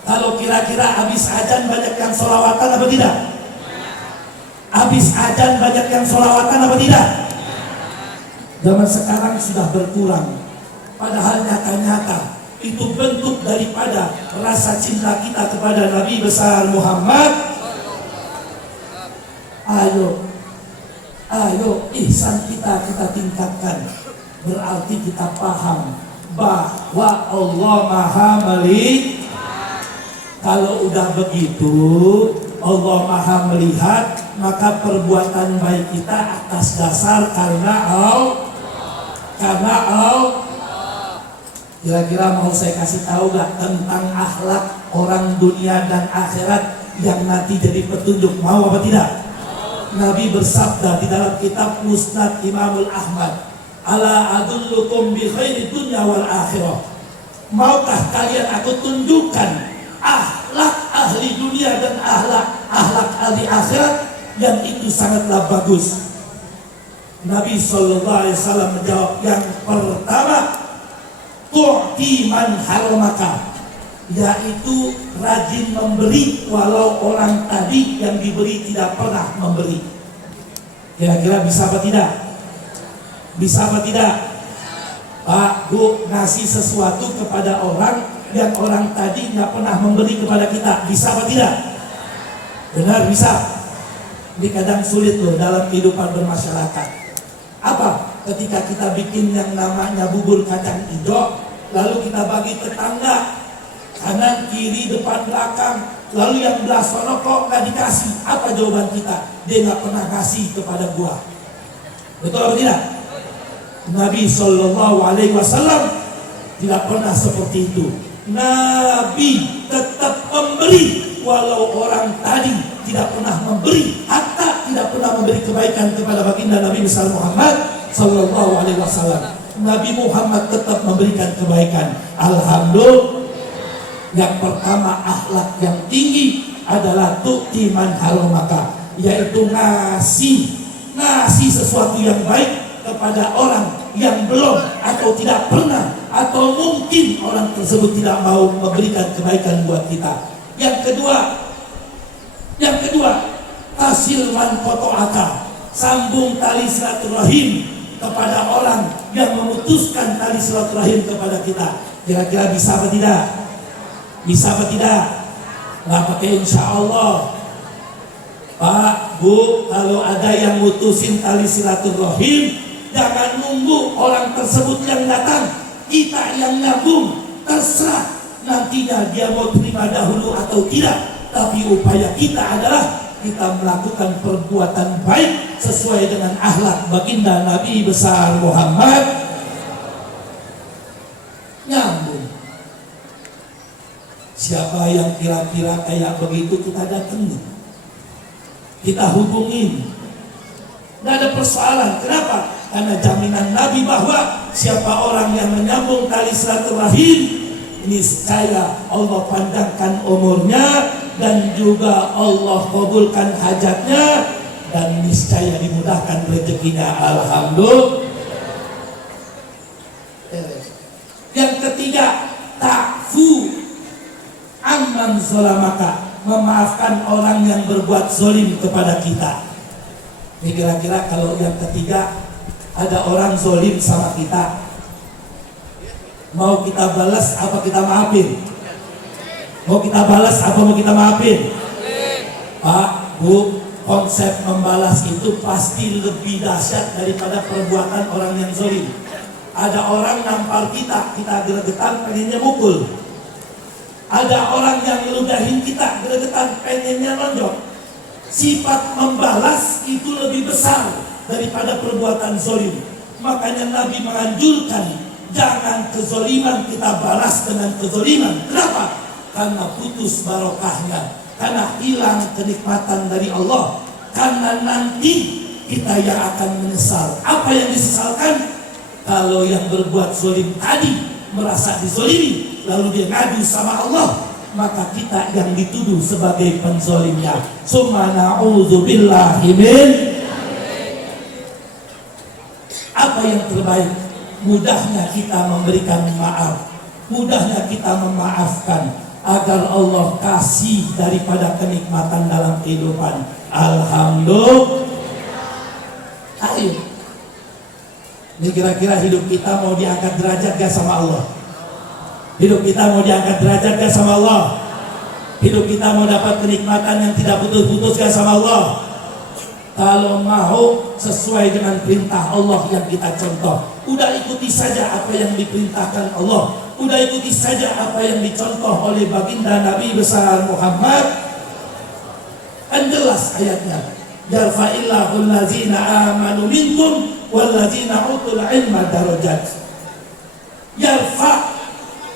Kalau kira-kira habis ajan banyak yang sholawatan apa tidak? Habis ajan banyak yang sholawatan apa tidak? Zaman sekarang sudah berkurang. Padahal nyata-nyata itu bentuk daripada rasa cinta kita kepada Nabi besar Muhammad. Ayo ihsan kita tingkatkan. Berarti kita paham bahwa Allah Maha melihat. Kalau udah begitu, Allah Maha melihat, maka perbuatan baik kita atas dasar karena Kira-kira mau saya kasih tahu gak tentang akhlak orang dunia dan akhirat yang nanti jadi petunjuk, mau apa tidak? Nabi bersabda di dalam kitab Musnad Imamul Ahmad, ala adullukum bi khairi dunya wal akhirah. Maukah kalian aku tunjukkan akhlak ahli dunia dan akhlak ahli akhirat yang itu sangatlah bagus. Nabi sallallahu alaihi wasallam menjawab, yang pertama, tu'ti man haramaka, yaitu rajin memberi walau orang tadi yang diberi tidak pernah memberi. Kira-kira bisa apa tidak? Bisa apa tidak? Pak, Bu, ngasih sesuatu kepada orang yang orang tadi nggak pernah memberi kepada kita, bisa apa tidak? Benar, bisa. Ini kadang sulit loh dalam kehidupan bermasyarakat. Apa? Ketika kita bikin yang namanya bubur kacang hijau, lalu kita bagi tetangga, kanan, kiri, depan, belakang, lalu yang belah sono kok nggak dikasih. Apa jawaban kita? Dia nggak pernah kasih kepada gua. Betul atau tidak? Nabi Sallallahu Alaihi Wasallam tidak pernah seperti itu. Nabi tetap memberi walau orang tadi tidak pernah memberi, hatta tidak pernah memberi kebaikan kepada baginda Nabi besar Muhammad Sallallahu Alaihi Wasallam. Nabi Muhammad tetap memberikan kebaikan. Alhamdulillah. Yang pertama, akhlak yang tinggi adalah tu'ti man haramaka, yaitu ngasih sesuatu yang baik kepada orang yang belum atau tidak pernah atau mungkin orang tersebut tidak mau memberikan kebaikan buat kita. Yang kedua, tasil man qata'aka, sambung tali silaturahim kepada orang yang memutuskan tali silaturahim kepada kita. Kira-kira bisa apa tidak? Bisa apa tidak? Nggak pakai insya Allah. Pak, Bu, kalau ada yang mutusin tali silaturahim, jangan nunggu orang tersebut yang datang, kita yang nyambung. Terserah nantinya dia mau terima dahulu atau tidak, tapi upaya kita adalah kita melakukan perbuatan baik sesuai dengan akhlak baginda Nabi besar Muhammad. Nyambung. Siapa yang kira-kira kayak begitu kita datengin, kita hubungin, nggak ada persoalan. Kenapa? Karena jaminan Nabi bahwa siapa orang yang menyambung tali silaturahim, niscaya Allah panjangkan umurnya dan juga Allah kabulkan hajatnya dan niscaya dimudahkan rezekinya. Alhamdulillah. Yang ketiga, ta'fu amman zolamaka, memaafkan orang yang berbuat zolim kepada kita. Ini kira-kira kalau yang ketiga, ada orang zolim sama kita, mau kita balas apa kita maafin? Mau kita balas apa mau kita maafin? Pak, Bu, konsep membalas itu pasti lebih dahsyat daripada perbuatan orang yang zolim. Ada orang nampar kita gregetan pengennya mukul. Ada orang yang ngeludahin kita gregetan pengennya lonjok. Sifat membalas itu lebih besar daripada perbuatan zolim. Makanya Nabi menganjurkan jangan kezoliman kita balas dengan kezoliman. Kenapa? Karena putus barokahnya, karena hilang kenikmatan dari Allah, karena nanti kita yang akan menyesal. Apa yang disesalkan? Kalau yang berbuat zolim tadi merasa dizolimi, lalu dia ngadu sama Allah, maka kita yang dituduh sebagai penzolimnya. Summa na'udzubillahi min. Apa yang terbaik? Mudahnya kita memberikan maaf, mudahnya kita memaafkan, agar Allah kasih daripada kenikmatan dalam kehidupan. Alhamdulillah. Ayo, ini kira-kira hidup kita mau diangkat derajat gak sama Allah? Hidup kita mau diangkat derajat gak sama Allah? Hidup kita mau dapat kenikmatan yang tidak putus-putus gak sama Allah? Kalau mau sesuai dengan perintah Allah yang kita contoh, udah ikuti saja apa yang diperintahkan Allah, udah ikuti saja apa yang dicontoh oleh baginda Nabi besar Muhammad. Kan jelas ayatnya, yarfa'illahu allazina amanu minkum wallazina utul ilma darajat. Yarfa'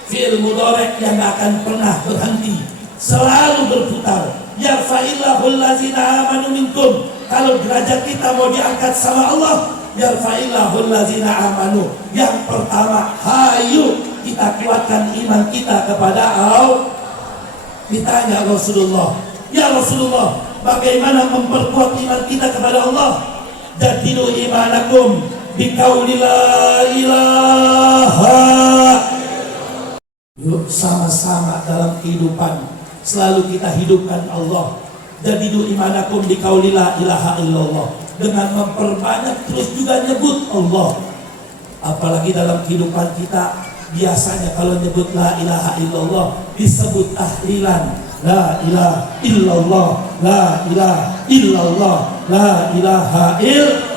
fi'il mudhari' yang akan pernah berhenti, selalu berputar. Yarfa'illahu allazina amanu minkum. Kalau derajat kita mau diangkat sama Allah, yarfa'illahu allazina amanu. Yang pertama, hayu kita kuatkan iman kita kepada Allah. Ditanya Rasulullah, ya Rasulullah, bagaimana memperkuat iman kita kepada Allah? Jadilu imanakum biqauli la ilaha. Yuk sama-sama dalam kehidupan selalu kita hidupkan Allah. Jadilu imanakum biqauli la ilaha illallah, dengan memperbanyak terus juga nyebut Allah. Apalagi dalam kehidupan kita biasanya kalau nyebut la ilaha illallah disebut tahlilan. La ilaha illallah, la ilaha illallah, la ilaha illallah.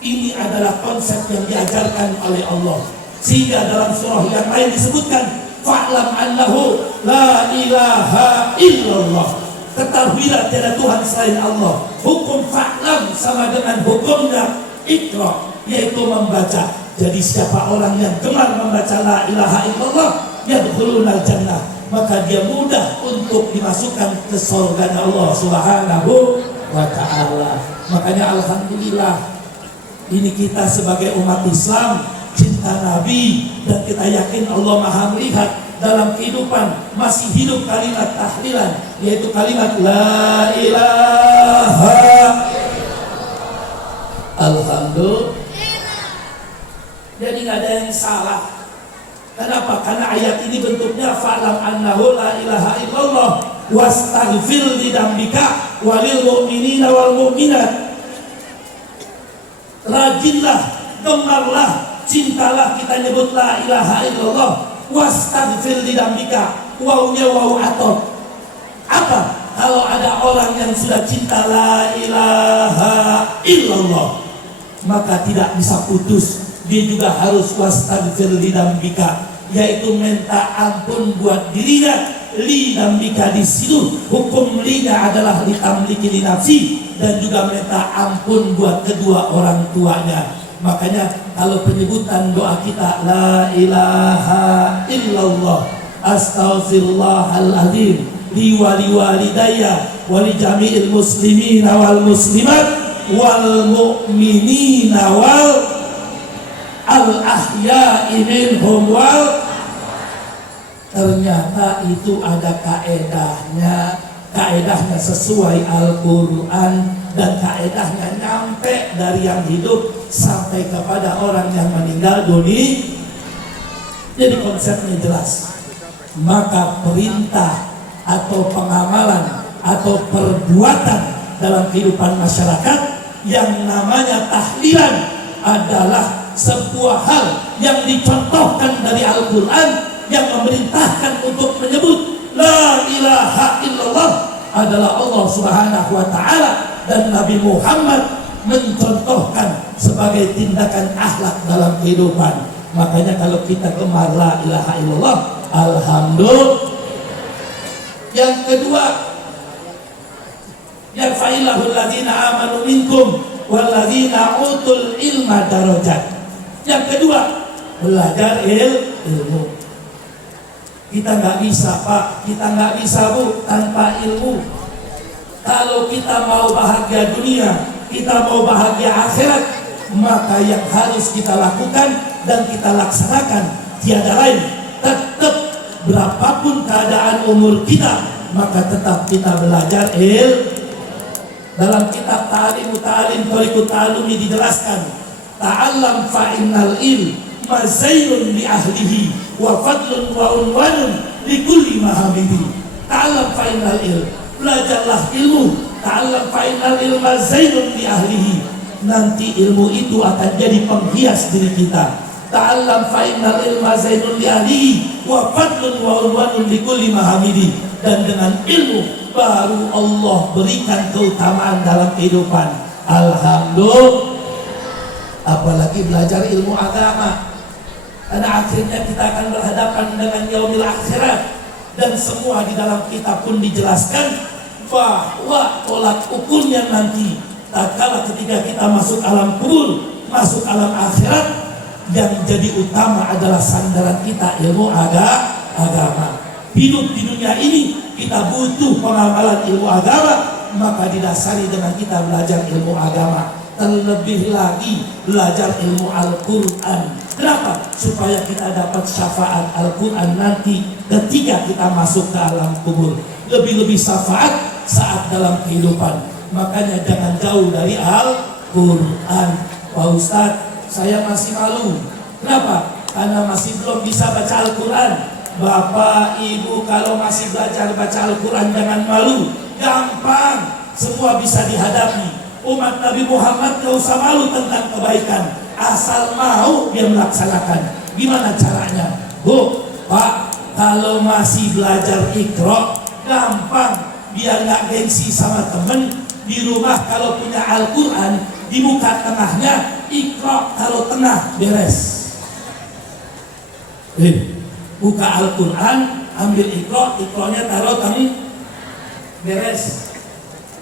Ini adalah konsep yang diajarkan oleh Allah. Sehingga dalam surah yang lain disebutkan, fa'lam annahu la ilaha illallah. Ketahuilah tiada Tuhan selain Allah. Hukum fa'lam sama dengan hukumnya ikra, yaitu membaca. Jadi siapa orang yang gemar membaca la ilaha illallah, yadkhulunal jannah, maka dia mudah untuk dimasukkan ke surga Allah Subhanahu wa ta'ala. Makanya alhamdulillah, ini kita sebagai umat Islam cinta Nabi, dan kita yakin Allah Maha melihat dalam kehidupan masih hidup kalimat tahlilan, yaitu kalimat la ilaha. Alhamdulillah. Jadi nggak ada yang salah. Kenapa? Karena ayat ini bentuknya fa'lam annahu la ilaha illallah wastaghfir lidzambika walil mu'minina wal mu'minat. Rajinlah, gemarlah, cintalah kita nyebut la ilaha illallah. Wastaghfir lidzambika, wawnya waw atot. Apa? Kalau ada orang yang sudah cinta la ilaha illallah, maka tidak bisa putus. Dia juga harus wastaghfir lidzambika, yaitu minta ampun buat dirinya. Lidzambika di situ hukum linya adalah litamliki li nafsi, dan juga minta ampun buat kedua orang tuanya. Makanya kalau penyebutan doa kita la ilaha illallah astaghfirullahaladzim li wali walidayya wali jami'il muslimina wal muslimat wal mu'minina wal al ahya'i minhum wal. Ternyata itu ada kaedahnya. Kaedahnya sesuai Al-Quran, dan kaedahnya nyampe dari yang hidup sampai kepada orang yang meninggal dunia. Jadi konsepnya jelas. Maka perintah atau pengamalan atau perbuatan dalam kehidupan masyarakat yang namanya tahlilan adalah sebuah hal yang dicontohkan dari Al-Quran, yang memerintahkan untuk menyebut la ilaha illallah adalah Allah Subhanahu wa ta'ala, dan Nabi Muhammad mencontohkan sebagai tindakan akhlak dalam kehidupan. Makanya kalau kita gemar la ilaha illallah, alhamdulillah. Yang kedua, yang yarfa'illahu alladzina amanu minkum walladzina utul ilma darajat. Yang kedua, belajar ilmu. Kita nggak bisa Pak, kita nggak bisa Bu tanpa ilmu. Kalau kita mau bahagia dunia, kita mau bahagia akhirat, maka yang harus kita lakukan dan kita laksanakan tiada lain, tetap berapapun keadaan umur kita, maka tetap kita belajar Dalam kitab Ta'lim Thariqut Ta'allumi dijelaskan, ta'allam fa innal ilm mazainun li ahlihi wa fadlun wa unwanun li kulli mahamidi. Ta'allam fa innal ilm, belajarlah ilmu. Ta'allam fa innal ilma zainun li ahlihi, nanti ilmu itu akan jadi penghias diri kita. Ta'allam fa innal ilma zainun li ahlihi wa fadlun wa unwanun li kulli mahamidi. Dan dengan ilmu baru Allah berikan keutamaan dalam kehidupan. Alhamdulillah. Apalagi belajar ilmu agama, karena akhirnya kita akan berhadapan dengan yaumil akhirat. Dan semua di dalam kitab pun dijelaskan bahwa tolak ukurnya nanti tatkala ketika kita masuk alam kubur, masuk alam akhirat, yang jadi utama adalah sandaran kita ilmu agama. Hidup di dunia ini kita butuh pengamalan ilmu agama, maka didasari dengan kita belajar ilmu agama. Terlebih lagi belajar ilmu Al-Quran. Kenapa? Supaya kita dapat syafaat Al-Quran nanti ketika kita masuk ke alam kubur. Lebih-lebih syafaat saat dalam kehidupan. Makanya jangan jauh dari Al-Quran. Pak Ustadz, saya masih malu. Kenapa? Karena masih belum bisa baca Al-Quran. Bapak, Ibu, kalau masih belajar baca Al-Quran jangan malu. Gampang, semua bisa dihadapi. Umat Nabi Muhammad gak usah malu tentang kebaikan, asal mau dia melaksanakan. Gimana caranya? Bu, Pak, kalau masih belajar Iqra, gampang, biar gak gengsi sama temen. Di rumah kalau punya Al-Quran, di muka tengahnya Iqra, kalau tengah beres. Buka Al-Quran, ambil Iqra-nya taruh tengah, beres.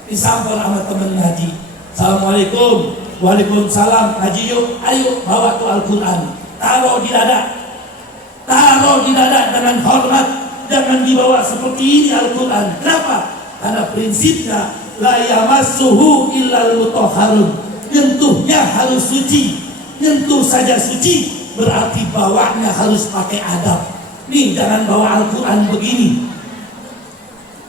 Disampel sama temen ngaji. Assalamualaikum, waalaikumsalam, ngaji yuk, ayo bawa tuh Al-Quran, taruh di dada, dengan hormat, jangan dibawa seperti ini Al-Quran. Kenapa? Karena prinsipnya la yamassuhu illal mutahharun, nyentuhnya harus suci, nyentuh saja suci, berarti bawanya harus pakai adab. Nih, jangan bawa Al-Quran begini,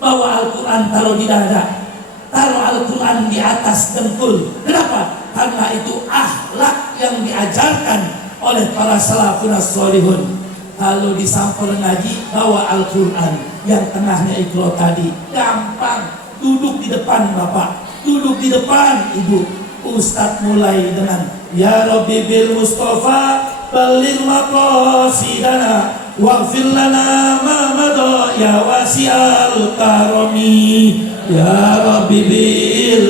bawa Al-Quran taruh di dada, taruh Al-Quran di atas dengkul. Kenapa? Karena itu akhlak yang diajarkan oleh para salafun as-solihun. Kalau disampel ngaji, bawa Al-Quran, yang tengahnya Iqra tadi, gampang. Duduk di depan Bapak, duduk di depan Ibu. Ustadz mulai dengan Ya Rabbi bil Mustafa baligh maqasidana waghfir lana ma madha ya wasi'al karami. Ya Rabbi bil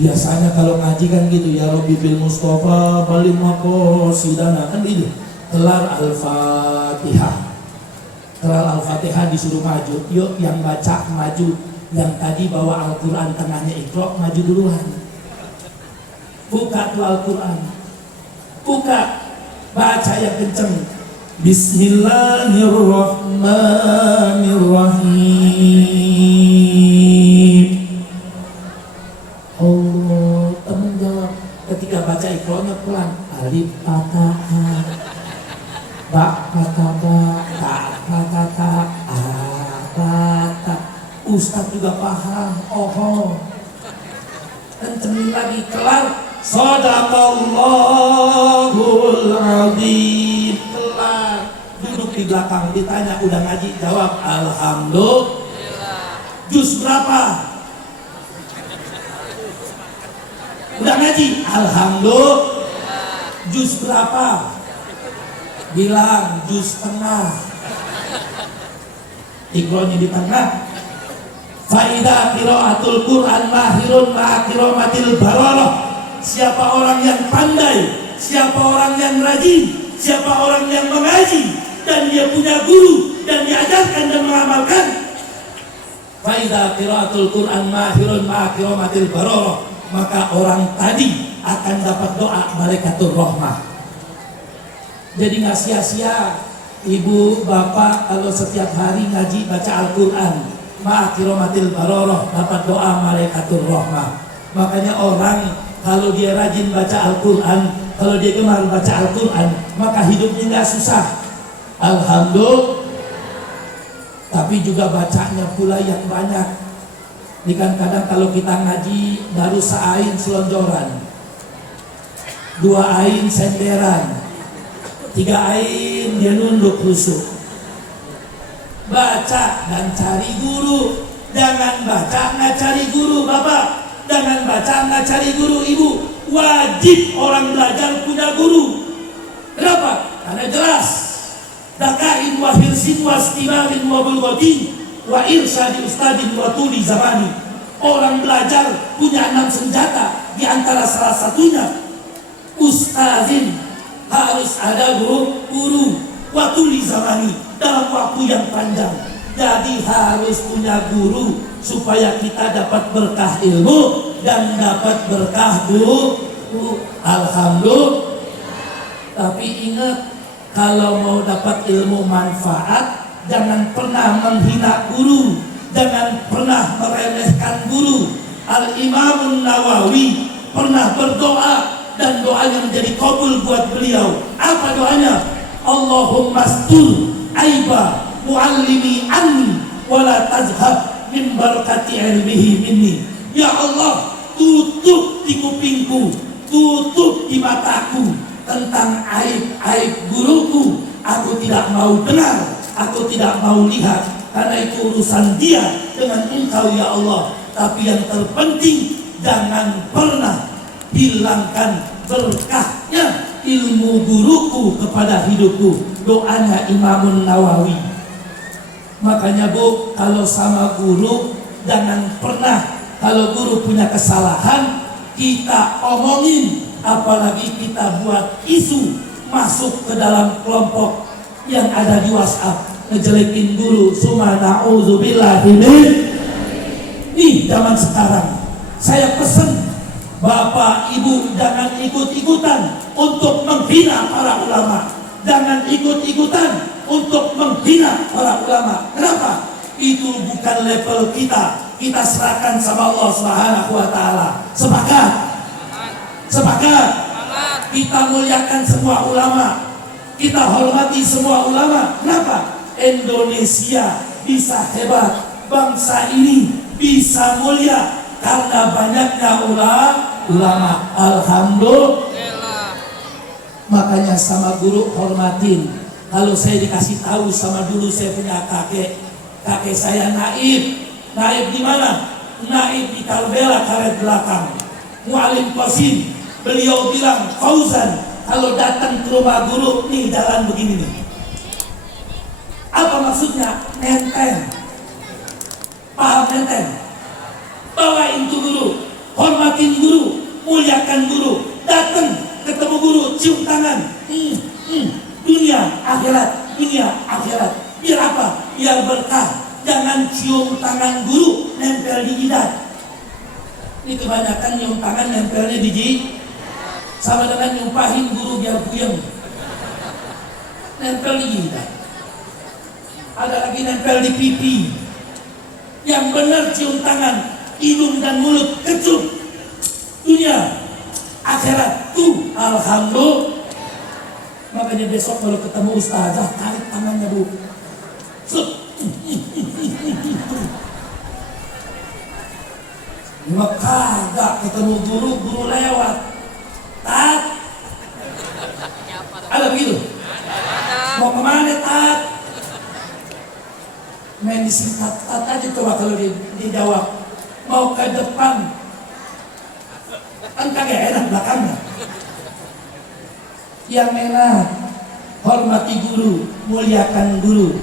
biasanya kalau ngaji kan gitu, Ya Rabbi bil Mustafa baligh maqasidana, kan gitu. Kelar Al-Fatihah, kelar Al-Fatihah disuruh maju. Yuk yang baca maju, yang tadi bawa Al-Quran tengahnya Iqra maju duluan. Buka tuh Al-Quran, buka, baca yang kenceng. Bismillahirrahmanirrahim. Oh, temen jawab ketika baca Iqra-nya pelan. Alif fathah, ba fathah, ta fathah, a fathah. Ustaz juga paham. Oh, kencengin lagi, kelar. Shadaqallahul azim, kelar. Duduk di belakang, ditanya udah ngaji, jawab alhamdulillah. Juz berapa? Udah ngaji, alhamdulillah. Juz berapa? Bilang juz tengah. Iqra-nya di tengah. Faida qiraatul Qur'an mahirun ma'a qiramatil bararah. siapa orang yang pandai, siapa orang yang rajin, siapa orang yang mengaji dan dia punya guru dan diajarkan dan mengamalkan. Faida qiraatul Quran mahirun ma'akiramatil baroroh, maka orang tadi akan dapat doa malaikatur rahmah. Jadi nggak sia-sia ibu bapak kalau setiap hari ngaji baca Al-Quran ma'akiramatil baroroh dapat doa malaikatur rahmah. Makanya orang kalau dia rajin baca Al-Quran, kalau dia gemar baca Al-Quran, maka hidupnya nggak susah. Alhamdulillah. Tapi juga bacanya pula yang banyak. Ini kan kadang kalau kita ngaji baru seain selonjoran, 2 ain senderan, 3 ain dia nunduk khusyuk. Baca dan cari guru. Jangan baca nggak cari guru bapak. Jangan baca nggak cari guru ibu. Wajib orang belajar punya guru. Kenapa? Karena jelas dakain wa hirsin wa istimarin wa bulghatin wa irsyadi ustadin wa tuli zamani. Orang belajar punya 6 senjata, di antara salah satunya ustazin, harus ada guru wa tuli zamani, dalam waktu yang panjang. Jadi harus punya guru supaya kita dapat berkah ilmu dan dapat berkah guru. Alhamdulillah. Tapi ingat, kalau mau dapat ilmu manfaat, jangan pernah menghina guru, jangan pernah meremehkan guru. Al-Imam Nawawi pernah berdoa dan doanya menjadi kabul buat beliau. Apa doanya? Allahumma astur aiba muallimi anni wala tazhab min barakati ilmihi minni. Ya Allah, tutup di kupingku, tutup di mataku tentang aib-aib guruku. Aku tidak mau dengar, aku tidak mau lihat, karena itu urusan dia dengan engkau ya Allah. Tapi yang terpenting, jangan pernah hilangkan berkahnya ilmu guruku kepada hidupku. Doanya Imam Nawawi. Makanya Bu, kalau sama guru jangan pernah, kalau guru punya kesalahan kita omongin. Apalagi kita buat isu masuk ke dalam kelompok yang ada di WhatsApp ngejelekin guru. Suma na'udzubillahi min. Nih zaman sekarang saya pesen Bapak Ibu jangan ikut-ikutan untuk menghina para ulama. Jangan ikut-ikutan untuk menghina para ulama. Kenapa? Itu bukan level kita. Kita serahkan sama Allah Subhanahu wa taala. Sepakat? Sepakat? Kita muliakan semua ulama, kita hormati semua ulama. Kenapa? Indonesia bisa hebat, bangsa ini bisa mulia karena banyaknya ulama. Alhamdulillah. Makanya sama guru hormatin. Kalau saya dikasih tahu sama dulu, saya punya kakek saya naib di mana? Naib di Karbela, karet belakang. Mu'alim Qasim. Beliau bilang, Fauzan, kalau datang ke rumah guru, nih jalan begini nih. Apa maksudnya? Nenteng. Paham nenteng? Bawain tuh guru, hormatin guru, muliakan guru. Datang, ketemu guru, cium tangan. Dunia, akhirat, dunia, akhirat. Biar apa? Biar berkah. Jangan cium tangan guru, nempel di jidat. Ini kebanyakan nyium tangan nempelnya di jidat. Sama dengan nyumpahin guru biar puyeng, nempel di jidat. Ada lagi nempel di pipi. Yang benar cium tangan, hidung dan mulut, kecup. Dunia, akhirat tuh. Alhamdulillah. Makanya besok kalau ketemu ustazah, tarik tangannya Bu. Maka gak ketemu guru lewat. Tat, ada begitu? Mau kemana Tat? Main disingkat Tat aja coba kalau dijawab. Mau ke depan, kan kagak enak belakangnya. Yang enak, hormati guru, muliakan guru.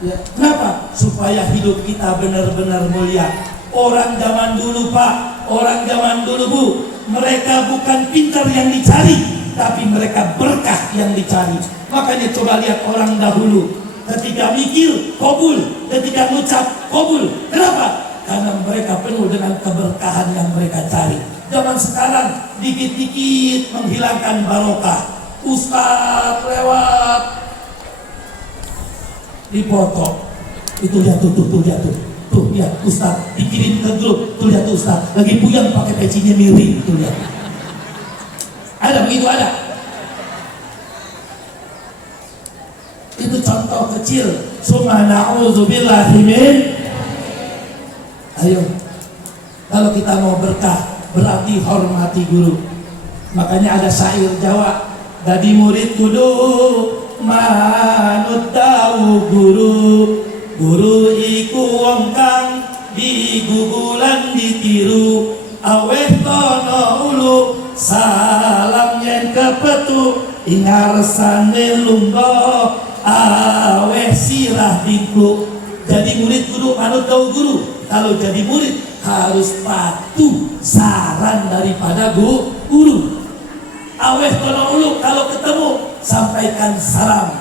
Ya. Kenapa? Supaya hidup kita benar-benar mulia. Orang zaman dulu Pak, orang zaman dulu Bu, mereka bukan pintar yang dicari, tapi mereka berkah yang dicari. Makanya coba lihat orang dahulu, ketika mikir kabul, ketika ngucap kabul. Kenapa? Karena mereka penuh dengan keberkahan yang mereka cari. Zaman sekarang dikit-dikit menghilangkan barokah. Ustaz lewat dipoto, itu lihat tuh lihat tuh lihat Ustaz dikirim ke grup, tuh lihat tuh Ustaz lagi puyeng pakai pecinya miring, tuh lihat. Ada begitu, ada. Itu contoh kecil. Summa na'udzubillahi min. Ayo, kalau kita mau berkah berarti hormati guru. Makanya ada syair Jawa, dadi murid kudu manut dawuh guru. Guru iku wong kang digugulan ditiru. Aweh tono ulu salam yen kepetu. Ingarsane lumba aweh sirah dingkluk. Jadi murid kudu manut dawuh guru. Kalau jadi murid harus patuh saran daripada guru. Aweh tono ulu, kalau ketemu sampaikan salam.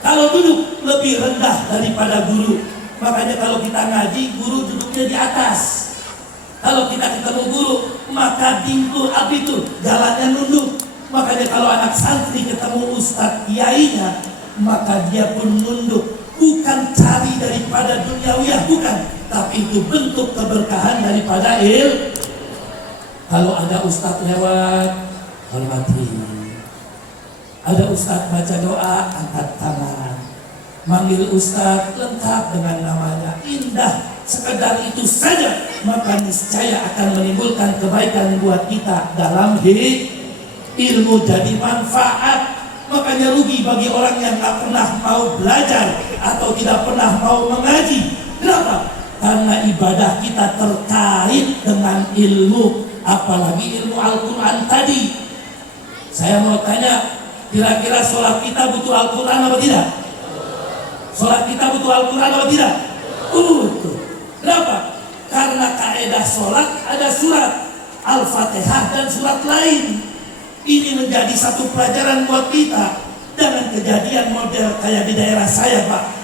Kalau duduk lebih rendah daripada guru. Makanya kalau kita ngaji, guru duduknya di atas. Kalau kita ketemu guru, maka dingkul abitur, jalannya nunduk. Makanya kalau anak santri ketemu ustadz kiainya, maka dia pun nunduk. Bukan cari daripada duniawiyah, bukan, tapi itu bentuk keberkahan daripada Kalau ada ustadz lewat, hormati. Ada ustadz baca doa, angkat tangan. Manggil ustadz lengkap dengan namanya, indah. Sekedar itu saja, maka niscaya akan menimbulkan kebaikan buat kita dalam hidup. Ilmu jadi manfaat. Makanya rugi bagi orang yang gak pernah mau belajar atau tidak pernah mau mengaji. Kenapa? Karena ibadah kita terkait dengan ilmu, apalagi ilmu Al-Quran tadi. Saya mau tanya, kira-kira sholat kita butuh Al-Quran apa tidak? Sholat kita butuh Al-Quran apa tidak? Butuh. Kenapa? Karena kaidah sholat ada surat Al-Fatihah dan surat lain. Ini menjadi satu pelajaran buat kita. Jangan kejadian model kayak di daerah saya, Pak.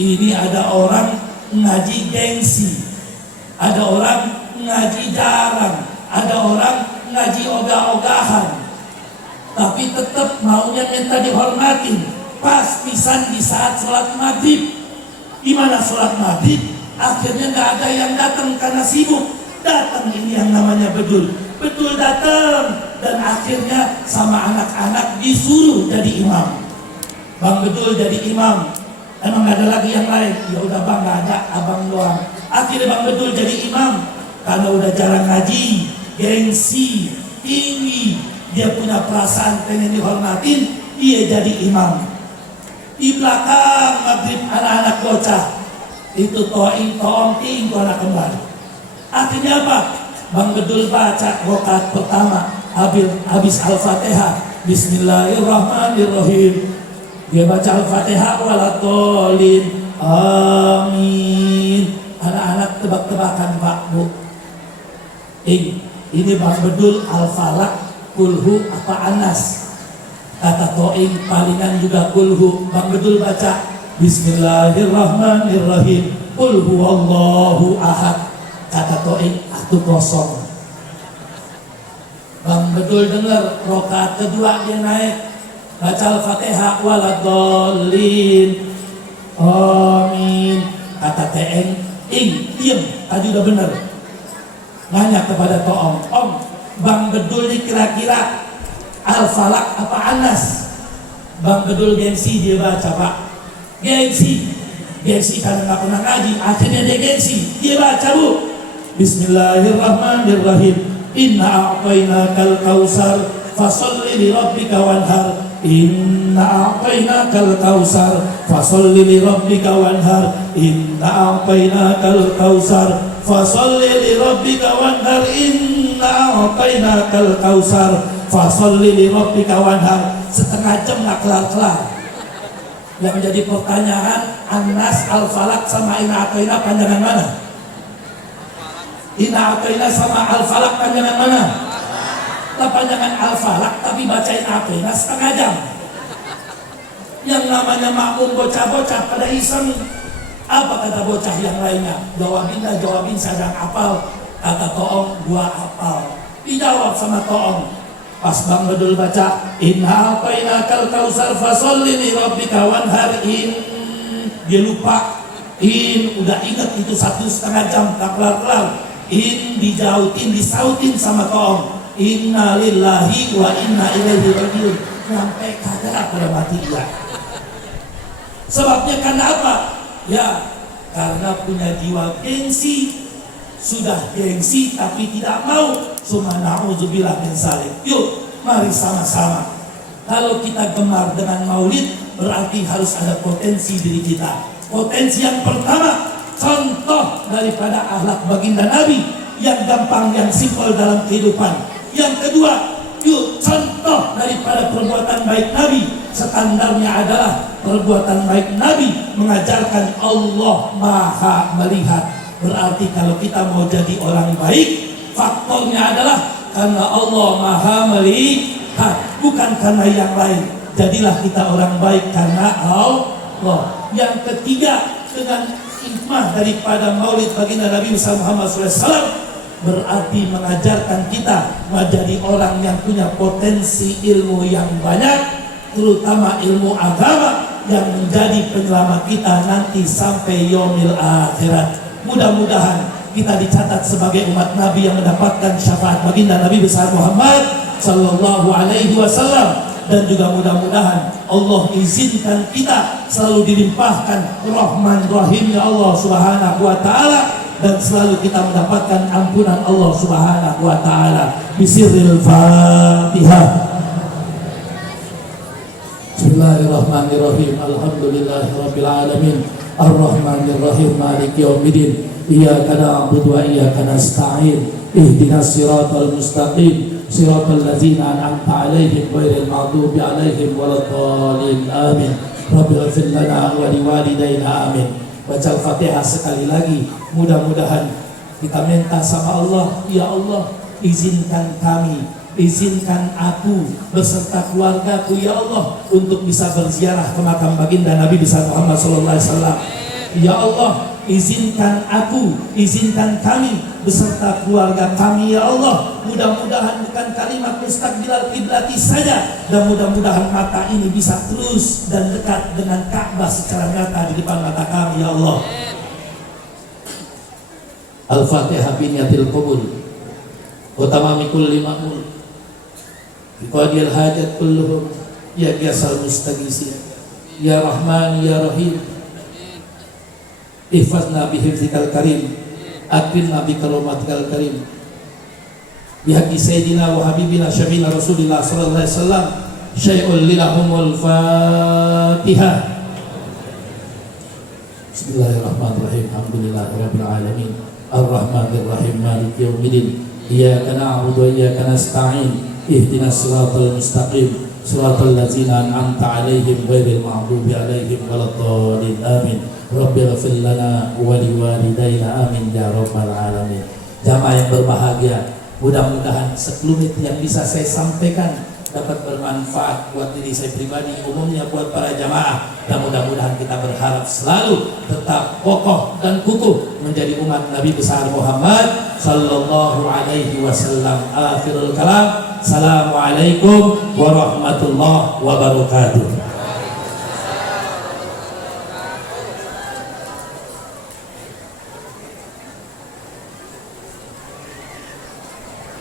Ini ada orang ngaji gengsi, ada orang ngaji jarang, ada orang ngaji ogah-ogahan, tapi tetap maunya minta dihormatin. Pas pisan di saat sholat maghrib. Gimana sholat maghrib? Akhirnya nggak ada yang datang karena sibuk. Datang ini yang namanya bedul datang, dan akhirnya sama anak-anak disuruh jadi imam. Bang Bedul jadi imam. Emang gak ada lagi yang lain? Ya udah bang, gak ada, abang doang. Akhirnya Bang Bedul jadi imam karena udah jarang ngaji, gengsi tinggi, dia punya perasaan pengen dihormatin, dia jadi imam. Di belakang maghrib anak-anak bocah itu toong ting anak kembar. Akhirnya apa? Bang Bedul baca rakaat pertama habis Al-Fatihah, Bismillahirrahmanirrahim. Dia baca Al-Fatihah, waladhdallin, amin. Anak-anak tebak-tebakan, Pak Bu. Ini Bang Bedul Al-Falaq, kulhu apa Anas. Kata Toing palingan juga kulhu. Bang Bedul baca Bismillahirrahmanirrahim, qul huwallahu ahad. Kata Toing itu kosong. Bang Bedul dengar rakaat kedua dia naik, baca Al-Fatihah, waladhdallin, amin. Kata Teeng, diem, tadi udah bener. Nanya kepada Toong, Om, Bang Bedul ini kira-kira Al-Falaq apa Anas? Bang Bedul gengsi dia baca, Pak. Gengsi karena gak pernah ngaji, akhirnya dia gengsi, dia baca, Bu. Bismillahirrahmanirrahim. Inna a'tainakal kausar fasalli li rabbika wanhar. Inna a'tainakal kausar fasalli li rabbika wanhar. Inna a'tainakal kausar fasalli li rabbika wanhar. Inna a'tainakal kausar fasalli li rabbika wanhar. Setengah jam gak kelar-kelar. Yang menjadi pertanyaan, Anas, Al-Falaq sama Inna a'tainakal panjangan mana? Inna a'tainakal sama Al-Falaq panjangan mana? Lapanjangan Al-Falak tapi bacain Aqeedah setengah jam. Yang namanya makmum bocah-bocah pada iseng. Apa kata bocah yang lainnya? Jawabin sadang apal. Kata Toong, gua apal. Dijawab sama Toong. Pas Bang Bedul baca, inna a'tainakal kautsar fasholli li rabbika wanhar. Dia lupa. Udah ingat itu 1,5 jam tak kelar-kelar. Disautin sama Toong. Inna lillahi wa inna ilaihi rajiun. Sampai kagak pada mati dia. Sebabnya karena apa? Ya, karena punya jiwa gengsi. Sudah gengsi tapi tidak mau. Summa na'udzubillah min dzalik. Yuk, mari sama-sama. Kalau kita gemar dengan maulid, berarti harus ada potensi diri kita. Potensi yang pertama, contoh daripada akhlak baginda Nabi yang gampang, yang simpel dalam kehidupan. Yang kedua, yuk contoh daripada perbuatan baik Nabi. Standarnya adalah perbuatan baik Nabi mengajarkan Allah Maha melihat. Berarti kalau kita mau jadi orang baik, faktornya adalah karena Allah Maha melihat, bukan karena yang lain. Jadilah kita orang baik karena Allah. Yang ketiga, dengan hikmah daripada maulid baginda Nabi Muhammad SAW, berarti mengajarkan kita menjadi orang yang punya potensi ilmu yang banyak, terutama ilmu agama yang menjadi penyelamat kita nanti sampai yaumil akhirat. Mudah-mudahan kita dicatat sebagai umat Nabi yang mendapatkan syafaat baginda Nabi besar Muhammad sallallahu alaihi wasallam, dan juga mudah-mudahan Allah izinkan kita selalu dilimpahkan rahman rahimnya Allah Subhanahu wa taala, dan selalu kita mendapatkan ampunan Allah Subhanahu wa taala. Bisirril Fatihah. Bismillahirrahmanirrahim. Alhamdulillahirabbil alamin. Ar-Rahmanir-Rahim. Maliki yaumiddin. Iyyaka na'budu wa iyyaka nasta'in. Ihdinas siratal mustaqim. Siratal ladzina an'amta 'alaihim ghairil maghdubi 'alaihim waladdallin. Amin. Rabbil ighfir lana wa liwalidayna. Amin. Baca Al-Fatihah sekali lagi. Mudah-mudahan kita minta sama Allah, ya Allah, izinkan kami, izinkan aku beserta keluargaku, ya Allah, untuk bisa berziarah ke makam baginda Nabi besar Muhammad sallallahu alaihi wasallam. Ya Allah, izinkan aku, izinkan kami beserta keluarga kami, ya Allah. Mudah-mudahan bukan kalimat mustaqbilal kiblati saja, dan mudah-mudahan mata ini bisa terus dan dekat dengan Ka'bah secara nyata di depan mata kami, ya Allah. Al-Fatihah biniyatil qabul wa tamami kulli ma'mul biqadil hajat kulluhum ya biasal mustaghisi ya Rahman ya Rahim. Ihfazna bihifzikal karim, akrimna bikaromatikal karim, bihaqi sayyidina wa habibina syafi'ina Rasulillah sallallahu alaihi wasallam. Syai'ul lilahumul Fatihah. Bismillahirrahmanirrahim. Alhamdulillahirabbil alamin. Ar-Rahmanir-Rahim. Maliki yaumiddin. Iyyaka na'budu wa iyyaka nasta'in. Ihdinas siratal mustaqim. Siratal ladzina an'amta 'alaihim ghairil maghdubi 'alaihim waladdallin. Amin. Rabbil ighfir lana wa liwalidayna. Amin ya rabbal alamin. Jamaah yang berbahagia, mudah-mudahan sekelumit yang bisa saya sampaikan dapat bermanfaat buat diri saya pribadi, umumnya buat para jamaah, dan mudah-mudahan kita berharap selalu tetap kokoh dan kukuh menjadi umat Nabi besar Muhammad sallallahu alaihi wasallam. Akhirul kalam. Assalamualaikum warahmatullahi wabarakatuh.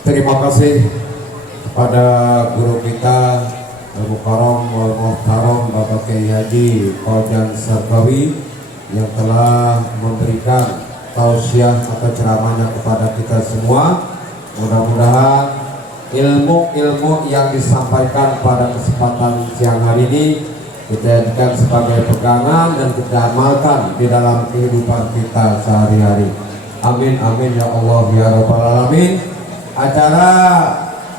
Terima kasih kepada guru kita Al-Mukarram wal Muhtaram Bapak Kiai Haji Fauzan Sarkawi yang telah memberikan tausiah atau ceramahnya kepada kita semua. Mudah-mudahan ilmu-ilmu yang disampaikan pada kesempatan siang hari ini kita jadikan sebagai pegangan dan kita amalkan di dalam kehidupan kita sehari-hari. Amin amin ya Allah ya rabbal alamin. Acara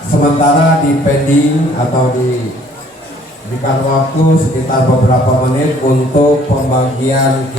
sementara di pending atau diberikan waktu sekitar beberapa menit untuk pembagian